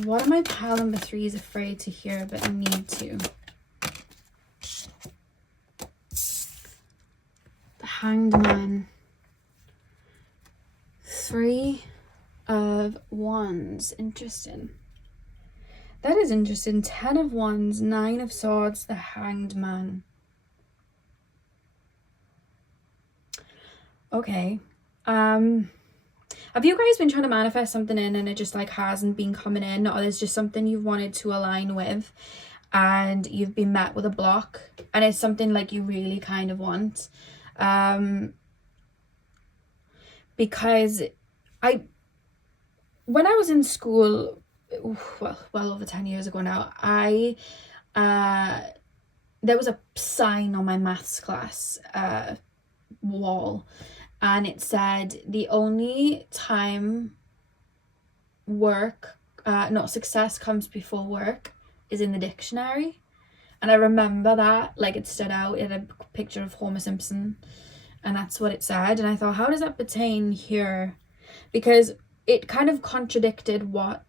What are my pile number 3s afraid to hear but need to? Hanged Man. 3 of Wands. Interesting. That is interesting. 10 of Wands, 9 of Swords, the Hanged Man. Okay. Have you guys been trying to manifest something in and it just like hasn't been coming in, or there's just something you've wanted to align with and you've been met with a block and it's something like you really kind of want? Because when I was in school, well over 10 years ago now, there was a sign on my maths class wall, and it said the only time success comes before work is in the dictionary. And I remember that, like, it stood out in a picture of Homer Simpson, and that's what it said. And I thought, how does that pertain here? Because it kind of contradicted what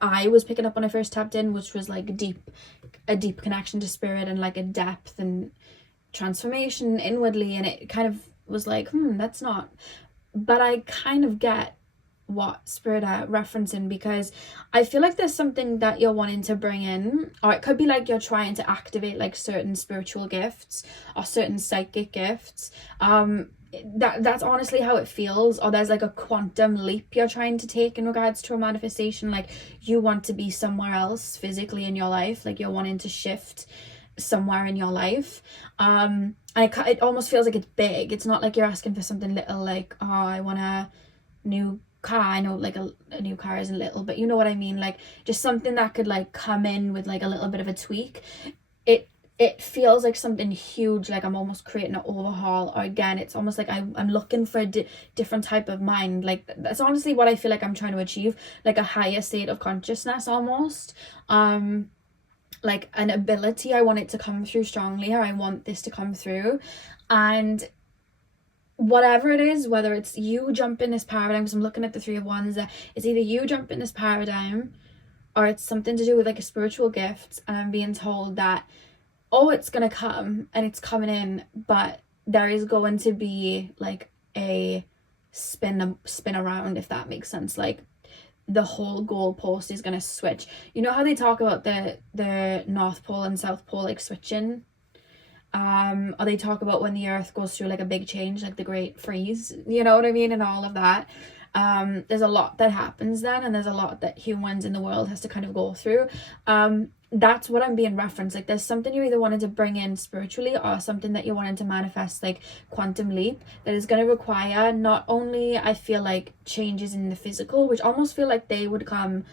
I was picking up when I first tapped in, which was like a deep connection to spirit and like a depth and transformation inwardly. And it kind of was like, that's not. But I kind of get what spirit are referencing, because I feel like there's something that you're wanting to bring in, or it could be like you're trying to activate like certain spiritual gifts or certain psychic gifts. That's honestly how it feels. Or there's like a quantum leap you're trying to take in regards to a manifestation. Like you want to be somewhere else physically in your life, like you're wanting to shift somewhere in your life. It almost feels like it's big. It's not like you're asking for something little, like, oh, I want a new car. I know like a new car isn't little, but you know what I mean, like just something that could like come in with like a little bit of a tweak. It feels like something huge, like I'm almost creating an overhaul, or again it's almost like I'm looking for a different type of mind. Like that's honestly what I feel like I'm trying to achieve, like a higher state of consciousness almost, like an ability. I want it to come through strongly, or I want this to come through. And whatever it is, whether it's you jump in this paradigm, because I'm looking at the Three of Wands, that it's either you jump in this paradigm or it's something to do with like a spiritual gift, and I'm being told that, oh, it's gonna come and it's coming in, but there is going to be like a spin around, if that makes sense. Like the whole goalpost is gonna switch. You know how they talk about the North Pole and South Pole like switching? Or they talk about when the earth goes through like a big change, like the great freeze, you know what I mean, and all of that. There's a lot that happens then, and there's a lot that humans in the world has to kind of go through. That's what I'm being referenced. Like there's something you either wanted to bring in spiritually, or something that you wanted to manifest, like quantum leap, that is going to require not only, I feel like, changes in the physical, which almost feel like they would come,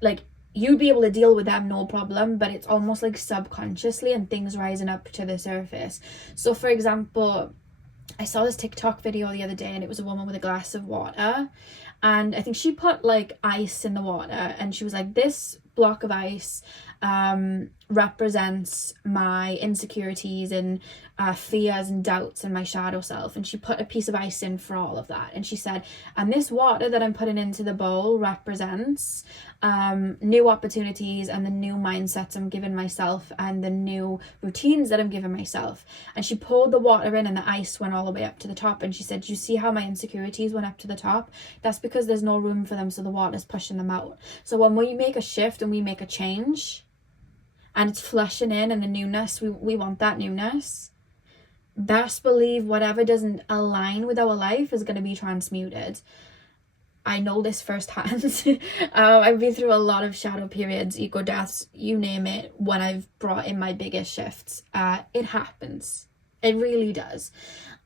like you'd be able to deal with them no problem, but it's almost like subconsciously and things rising up to the surface. So for example, I saw this TikTok video the other day, and it was a woman with a glass of water, and I think she put like ice in the water, and she was like, this block of ice represents my insecurities and fears and doubts and my shadow self. And she put a piece of ice in for all of that, and she said, and this water that I'm putting into the bowl represents new opportunities and the new mindsets I'm giving myself and the new routines that I'm giving myself. And she poured the water in and the ice went all the way up to the top, and she said, do you see how my insecurities went up to the top? That's because there's no room for them, so the water's pushing them out. So when we make a shift and we make a change and it's flushing in, and the newness, we want that newness, best believe whatever doesn't align with our life is going to be transmuted. I know this firsthand. I've been through a lot of shadow periods, ego deaths, you name it, when I've brought in my biggest shifts. It happens. It really does.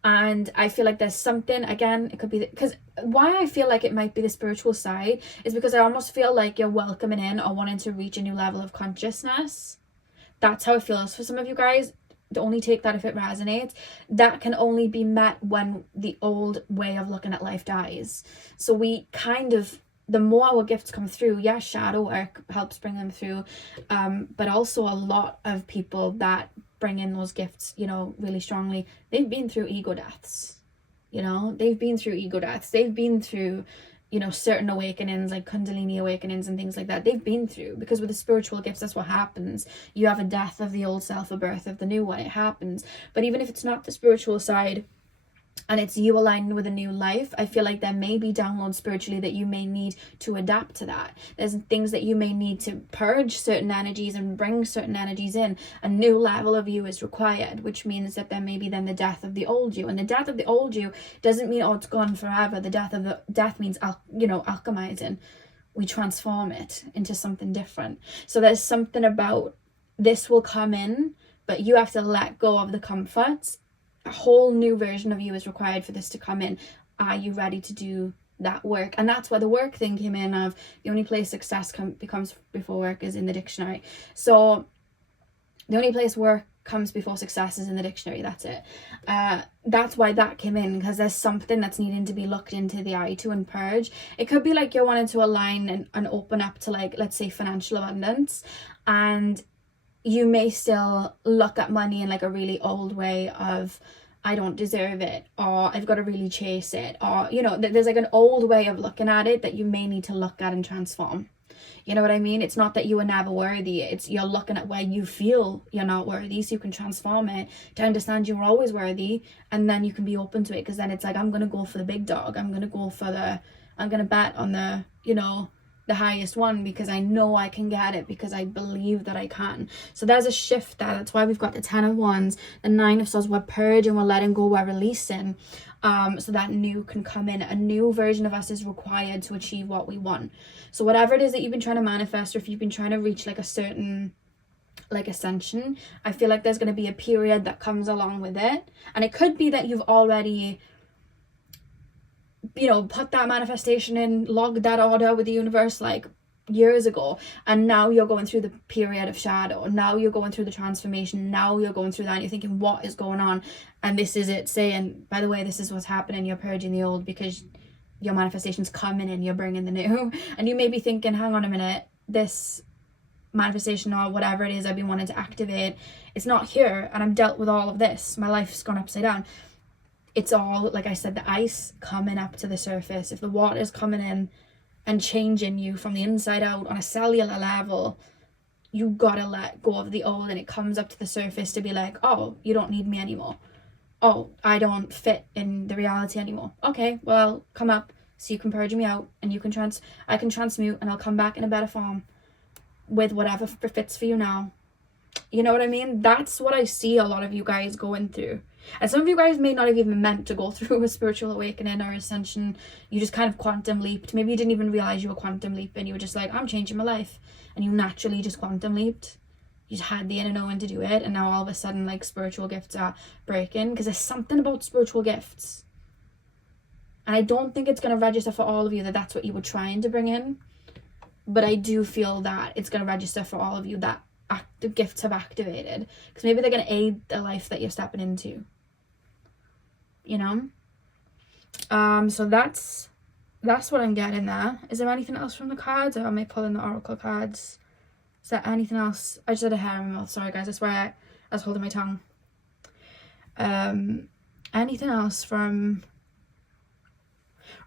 And I feel like there's something, again, it could be, because why I feel like it might be the spiritual side is because I almost feel like you're welcoming in or wanting to reach a new level of consciousness. That's how it feels for some of you guys. Only take that if it resonates. That can only be met when the old way of looking at life dies. So we kind of, the more our gifts come through, yeah, shadow work helps bring them through, but also a lot of people that bring in those gifts, you know, really strongly, they've been through ego deaths, you know, they've been through, you know, certain awakenings, like Kundalini awakenings and things like that. They've been through, because with the spiritual gifts, that's what happens. You have a death of the old self, a birth of the new one. It happens. But even if it's not the spiritual side, and it's you aligning with a new life, I feel like there may be downloads spiritually that you may need to adapt to that. There's things that you may need to purge certain energies and bring certain energies in. A new level of you is required, which means that there may be then the death of the old you. And the death of the old you doesn't mean, oh, it's gone forever. The death means, alchemizing. We transform it into something different. So there's something about this will come in, but you have to let go of the comforts. A whole new version of you is required for this to come in. Are you ready to do that work? And that's where the work thing came in, of the only place success becomes before work is in the dictionary. So the only place work comes before success is in the dictionary. That's it. That's why that came in, because there's something that's needing to be looked into the eye to and purge. It could be like you're wanting to align and open up to, like, let's say financial abundance, and you may still look at money in like a really old way of, I don't deserve it, or I've got to really chase it, or, there's like an old way of looking at it that you may need to look at and transform. You know what I mean? It's not that you were never worthy. It's you're looking at where you feel you're not worthy, so you can transform it to understand you're always worthy, and then you can be open to it, because then it's like, I'm going to go for the big dog. I'm going to bet on the, the highest one, because I know I can get it, because I believe that I can. So there's a shift there. That's why we've got the 10 of Wands, the 9 of Swords. We're purging, we're letting go, we're releasing, so that new can come in. A new version of us is required to achieve what we want. So whatever it is that you've been trying to manifest, or if you've been trying to reach like a certain ascension, I feel like there's going to be a period that comes along with it. And it could be that you've already put that manifestation in, logged that order with the universe like years ago, and now you're going through the period of shadow. Now you're going through the transformation. Now you're going through that, and you're thinking, what is going on? And this is it saying, by the way, this is what's happening. You're purging the old, because your manifestation's coming in, you're bringing the new. And you may be thinking, hang on a minute, this manifestation or whatever it is I've been wanting to activate, it's not here, and I've dealt with all of this. My life's gone upside down. It's all, like I said, the ice coming up to the surface. If the water's coming in and changing you from the inside out on a cellular level, you gotta let go of the old, and it comes up to the surface to be like, oh, you don't need me anymore. Oh, I don't fit in the reality anymore. Okay, well, come up so you can purge me out, and you can I can transmute, and I'll come back in a better form with whatever fits for you now. You know what I mean? That's what I see a lot of you guys going through. And some of you guys may not have even meant to go through a spiritual awakening or ascension. You just kind of quantum leaped. Maybe you didn't even realize you were quantum leaping. You were just like, I'm changing my life. And you naturally just quantum leaped. You just had the inner knowing to do it. And now all of a sudden, like, spiritual gifts are breaking. Because there's something about spiritual gifts. And I don't think it's going to register for all of you that that's what you were trying to bring in. But I do feel that it's going to register for all of you that the gifts have activated. Because maybe they're going to aid the life that you're stepping into. So that's what I'm getting there. Is there anything else from the cards, or am I pulling the oracle cards? Is there anything else? I just had a hair in my mouth. Sorry guys, that's why I was holding my tongue. Anything else from...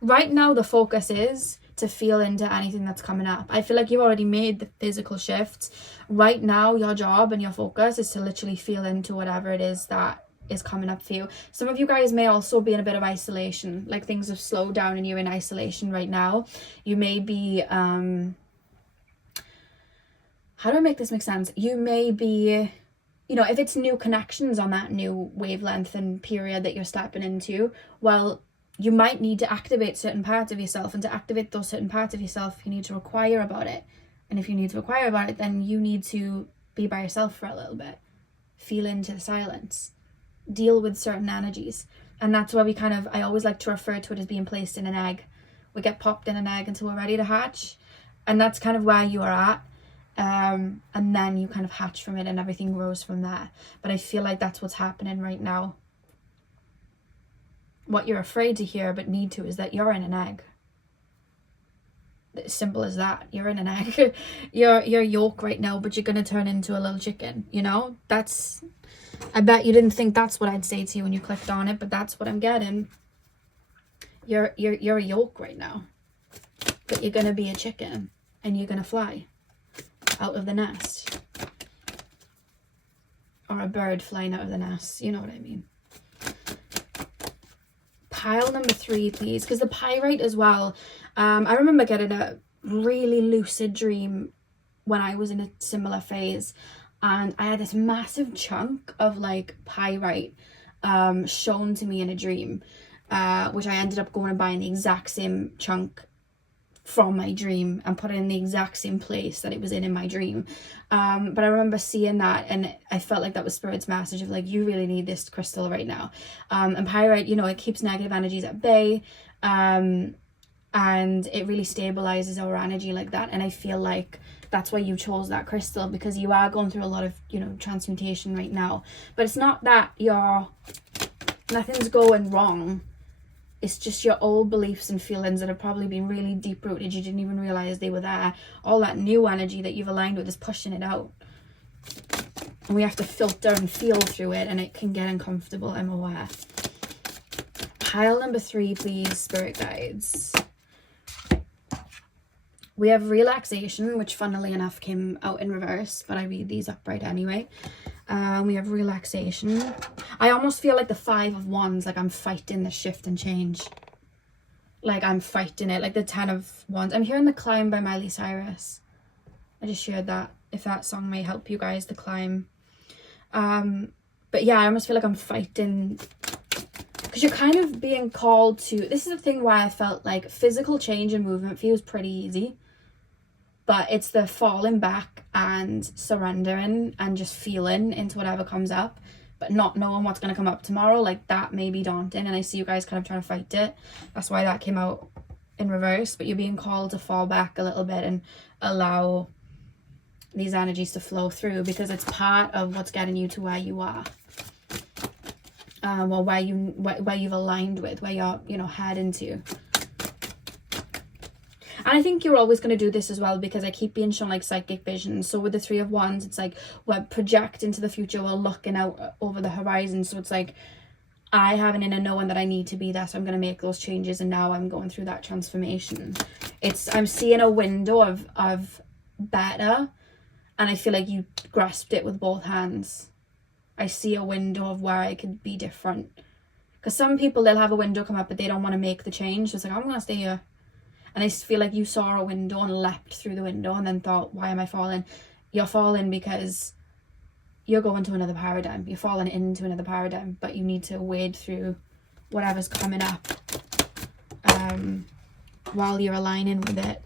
Right now the focus is to feel into anything that's coming up. I feel like you've already made the physical shifts. Right now your job and your focus is to literally feel into whatever it is that is coming up for you. Some of you guys may also be in a bit of isolation, like things have slowed down and you're in isolation right now. You may be how do I make this make sense? You may be, if it's new connections on that new wavelength and period that you're stepping into, well, you might need to activate certain parts of yourself, and to activate those certain parts of yourself, you need to require about it. And if you need to require about it, then you need to be by yourself for a little bit, feel into the silence, deal with certain energies. And that's where I always like to refer to it as being placed in an egg. We get popped in an egg until we're ready to hatch, and that's kind of where you are at. And then you kind of hatch from it and everything grows from there. But I feel like that's what's happening right now. What you're afraid to hear but need to is that you're in an egg. As simple as that. You're in an egg. You're yolk right now, but you're gonna turn into a little chicken. That's... I bet you didn't think that's what I'd say to you when you clicked on it, but that's what I'm getting. You're a yolk right now, but you're gonna be a chicken, and you're gonna fly out of the nest, or a bird flying out of the nest. You know what I mean? pile number 3, please, because the pyrite as well. I remember getting a really lucid dream when I was in a similar phase, and I had this massive chunk of like pyrite shown to me in a dream, which I ended up going and buying the exact same chunk from my dream and put it in the exact same place that it was in my dream. But I remember seeing that, and I felt like that was Spirit's message of like, you really need this crystal right now. And pyrite, you know, it keeps negative energies at bay, and it really stabilizes our energy like that. And I feel like that's why you chose that crystal, because you are going through a lot of, you know, transmutation right now. But it's not that nothing's going wrong. It's just your old beliefs and feelings that have probably been really deep rooted. You didn't even realize they were there. All that new energy that you've aligned with is pushing it out. And we have to filter and feel through it, and it can get uncomfortable, I'm aware. Pile number 3, please, spirit guides. We have relaxation, which funnily enough came out in reverse, but I read these upright anyway. We have relaxation. I almost feel like the 5 of Wands, like I'm fighting the shift and change. Like I'm fighting it, like the 10 of Wands. I'm hearing The Climb by Miley Cyrus. I just shared that, if that song may help you guys, The Climb. But yeah, I almost feel like I'm fighting, because you're kind of being called to, this is the thing why I felt like physical change and movement feels pretty easy. But it's the falling back and surrendering and just feeling into whatever comes up, but not knowing what's going to come up tomorrow. Like that may be daunting, and I see you guys kind of trying to fight it. That's why that came out in reverse. But you're being called to fall back a little bit and allow these energies to flow through, because it's part of what's getting you to where you are. Or where you've aligned with, where you're, you know, heading to. And I think you're always going to do this as well, because I keep being shown like psychic visions. So with the 3 of Wands, it's like we're projecting to the future, we're looking out over the horizon. So it's like I have an inner knowing that I need to be there, so I'm going to make those changes, and now I'm going through that transformation. I'm seeing a window of better, and I feel like you grasped it with both hands. I see a window of where I could be different. Because some people, they'll have a window come up, but they don't want to make the change. So it's like, I'm going to stay here. And I feel like you saw a window and leapt through the window and then thought, why am I falling? You're falling because you're going to another paradigm. You're falling into another paradigm, but you need to wade through whatever's coming up while you're aligning with it.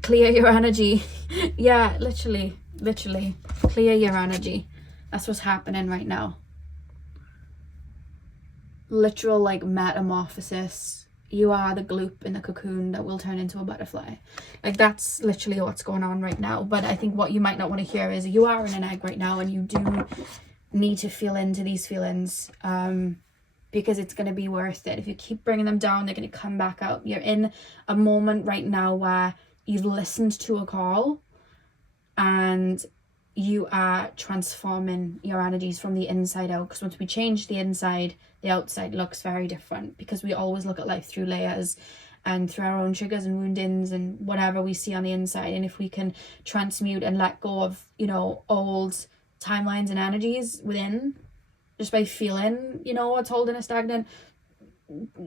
Clear your energy. Yeah, literally. Clear your energy. That's what's happening right now. Literal like metamorphosis. You are the gloop in the cocoon that will turn into a butterfly. Like that's literally what's going on right now. But I think what you might not want to hear is you are in an egg right now, and you do need to feel into these feelings, because it's going to be worth it. If you keep bringing them down, they're going to come back up. You're in a moment right now where you've listened to a call, and you are transforming your energies from the inside out. Because once we change the inside, the outside looks very different, because we always look at life through layers and through our own triggers and woundings and whatever we see on the inside. And if we can transmute and let go of, you know, old timelines and energies within, just by feeling, you know, what's holding us stagnant,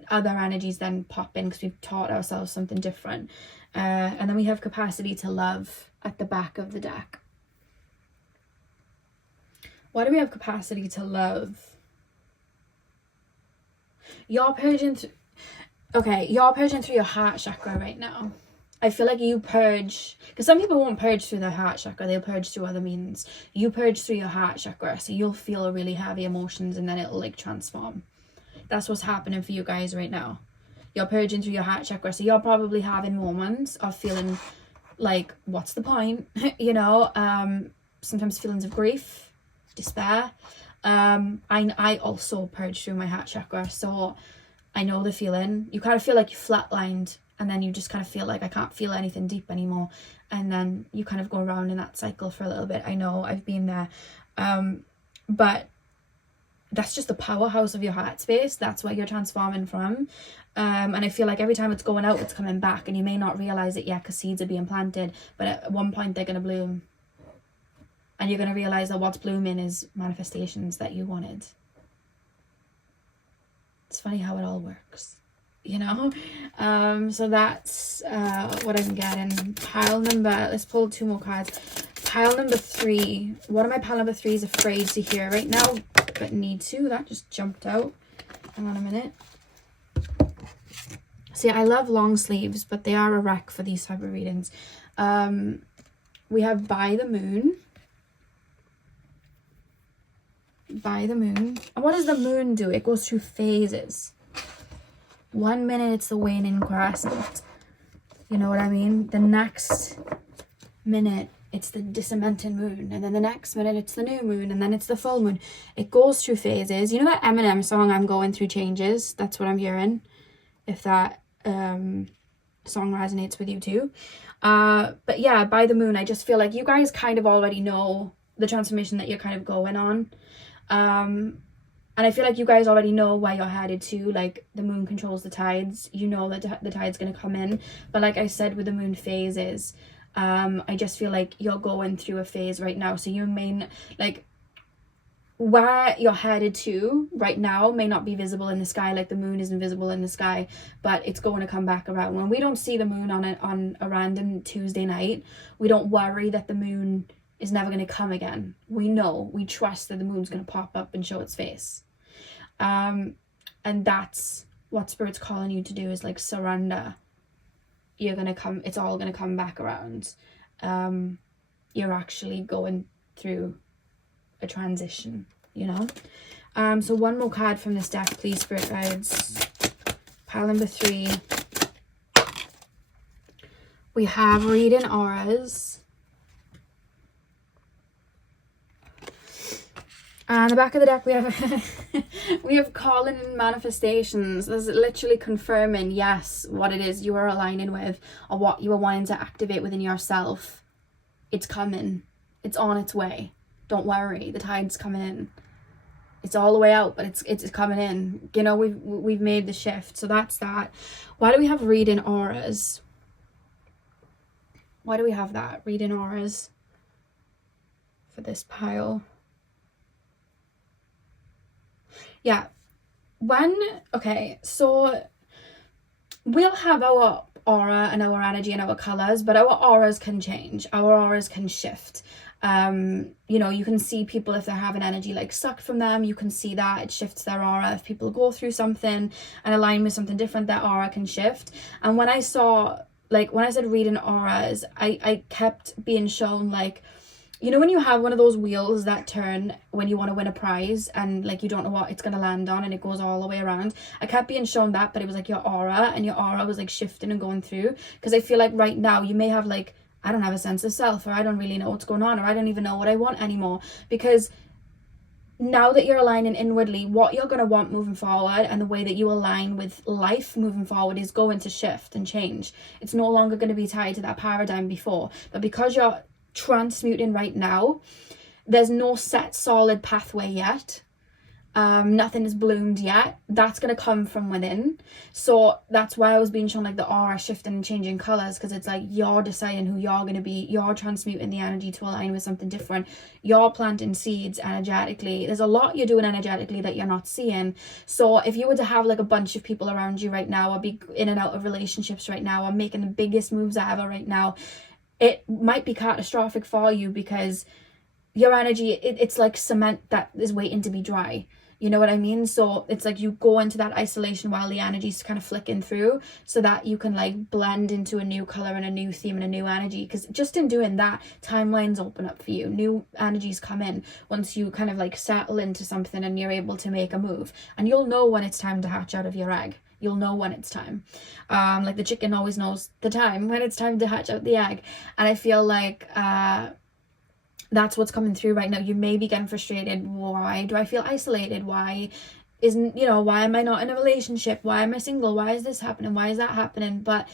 other energies then pop in, because we've taught ourselves something different. And then we have capacity to love at the back of the deck. Why do we have capacity to love? You're purging through your heart chakra right now. I feel like you purge, because some people won't purge through their heart chakra, they'll purge through other means. You purge through your heart chakra, so you'll feel really heavy emotions, and then it'll like transform. That's what's happening for you guys right now. You're purging through your heart chakra, so you're probably having moments of feeling like, what's the point? You know, sometimes feelings of grief, despair. I also purge through my heart chakra, so I know the feeling. You kind of feel like you're flatlined, and then you just kind of feel like I can't feel anything deep anymore, and then you kind of go around in that cycle for a little bit. I know, I've been there, but that's just the powerhouse of your heart space. That's where you're transforming from, and I feel like every time it's going out, it's coming back, and you may not realize it yet because seeds are being planted, but at one point they're going to bloom. And you're going to realize that what's blooming is manifestations that you wanted. It's funny how it all works. you know. So that's what I'm getting. Pile number, let's pull 2 more cards. Pile number 3. What are my pile number 3s afraid to hear right now but need to? That just jumped out. Hang on a minute. See, I love long sleeves, but they are a wreck for these type of readings. We have by the moon. By the moon. And what does the moon do? It goes through phases. 1 minute it's the waning crescent. You know what I mean? The next minute it's the dissemented moon, and then the next minute it's the new moon, and then it's the full moon. It goes through phases. You know that Eminem song, I'm Going Through Changes? That's what I'm hearing. If that song resonates with you too. But yeah, by the moon, I just feel like you guys kind of already know the transformation that you're kind of going on. And I feel like you guys already know where you're headed to. Like, the moon controls the tides. You know that the tide's going to come in. But like I said, with the moon phases, I just feel like you're going through a phase right now. So you may, like, where you're headed to right now may not be visible in the sky. Like, the moon isn't visible in the sky, but it's going to come back around. When we don't see the moon on a random Tuesday night, we don't worry that the moon is never going to come again. We know, we trust that the moon's going to pop up and show its face. And that's what Spirit's calling you to do, is like surrender. You're going to come, it's all going to come back around. You're actually going through a transition, you know. So 1 more card from this deck, please, Spirit Guides. Pile number 3. We have reading auras. And the back of the deck we have we have calling and manifestations. This is literally confirming, yes, what it is you are aligning with, or what you are wanting to activate within yourself. It's coming. It's on its way. Don't worry, the tide's coming in. It's all the way out, but it's coming in. You know, we've made the shift. So that's that. Why do we have reading auras? Why do we have that? Reading auras for this pile. Yeah. Okay, so we'll have our aura and our energy and our colors, but our auras can change. Our auras can shift. You know, you can see people if they're having energy like sucked from them, you can see that it shifts their aura. If people go through something and align with something different, their aura can shift. And when I saw, like, when I said reading auras, I kept being shown, like, you know, when you have one of those wheels that turn when you want to win a prize and, like, you don't know what it's going to land on and it goes all the way around. I kept being shown that, but it was like your aura, and your aura was like shifting and going through. Because I feel like right now you may have, like, I don't have a sense of self, or I don't really know what's going on, or I don't even know what I want anymore. Because now that you're aligning inwardly, what you're going to want moving forward and the way that you align with life moving forward is going to shift and change. It's no longer going to be tied to that paradigm before. But because you're transmuting right now, there's no set solid pathway yet. Nothing is bloomed yet. That's going to come from within. So that's why I was being shown, like, the aura shifting and changing colors, because it's like you're deciding who you're going to be. You're transmuting the energy to align with something different. You're planting seeds energetically. There's a lot you're doing energetically that you're not seeing. So if you were to have, like, a bunch of people around you right now, or be in and out of relationships right now, or making the biggest moves ever right now, it might be catastrophic for you, because your energy, it's like cement that is waiting to be dry. You know what I mean? So it's like you go into that isolation while the energy's kind of flicking through, so that you can, like, blend into a new color and a new theme and a new energy. Because just in doing that, timelines open up for you. New energies come in once you kind of, like, settle into something and you're able to make a move. And you'll know when it's time to hatch out of your egg. You'll know when it's time. Like the chicken always knows the time when it's time to hatch out the egg. And I feel like that's what's coming through right now. You may be getting frustrated. Why do I feel isolated? Why am I not in a relationship? Why am I single? Why is this happening? Why is that happening? But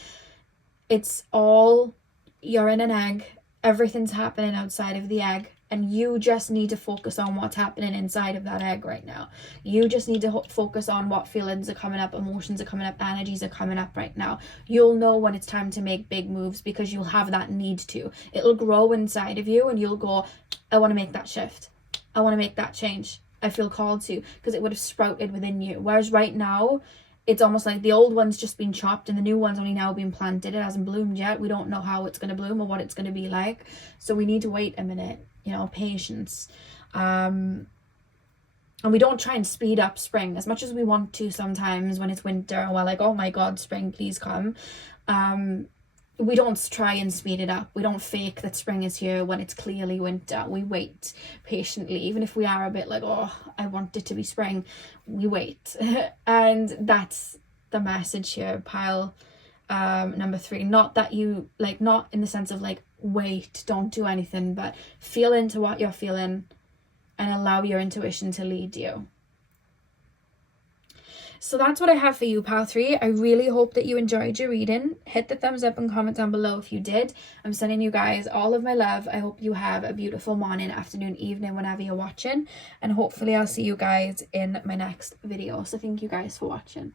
it's all, you're in an egg. Everything's happening outside of the egg. And you just need to focus on what's happening inside of that egg right now. You just need to focus on what feelings are coming up, emotions are coming up, energies are coming up right now. You'll know when it's time to make big moves, because you'll have that need to. It'll grow inside of you, and you'll go, I want to make that shift. I want to make that change. I feel called to, because it would have sprouted within you. Whereas right now, it's almost like the old one's just been chopped and the new one's only now been planted. It hasn't bloomed yet. We don't know how it's going to bloom or what it's going to be like. So we need to wait a minute, you know, patience. And we don't try and speed up spring as much as we want to sometimes when it's winter and we're like, oh my God, spring, please come. We don't try and speed it up. We don't fake that spring is here when it's clearly winter. We wait patiently, even if we are a bit like, oh, I want it to be spring. We wait. And that's the message here, pile number 3. Not that you, like, not in the sense of like, wait, don't do anything, but feel into what you're feeling and allow your intuition to lead you. So that's what I have for you, pile 3. I really hope that you enjoyed your reading. Hit the thumbs up and comment down below if you did. I'm sending you guys all of my love. I hope you have a beautiful morning, afternoon, evening, whenever you're watching. And hopefully I'll see you guys in my next video. So thank you guys for watching.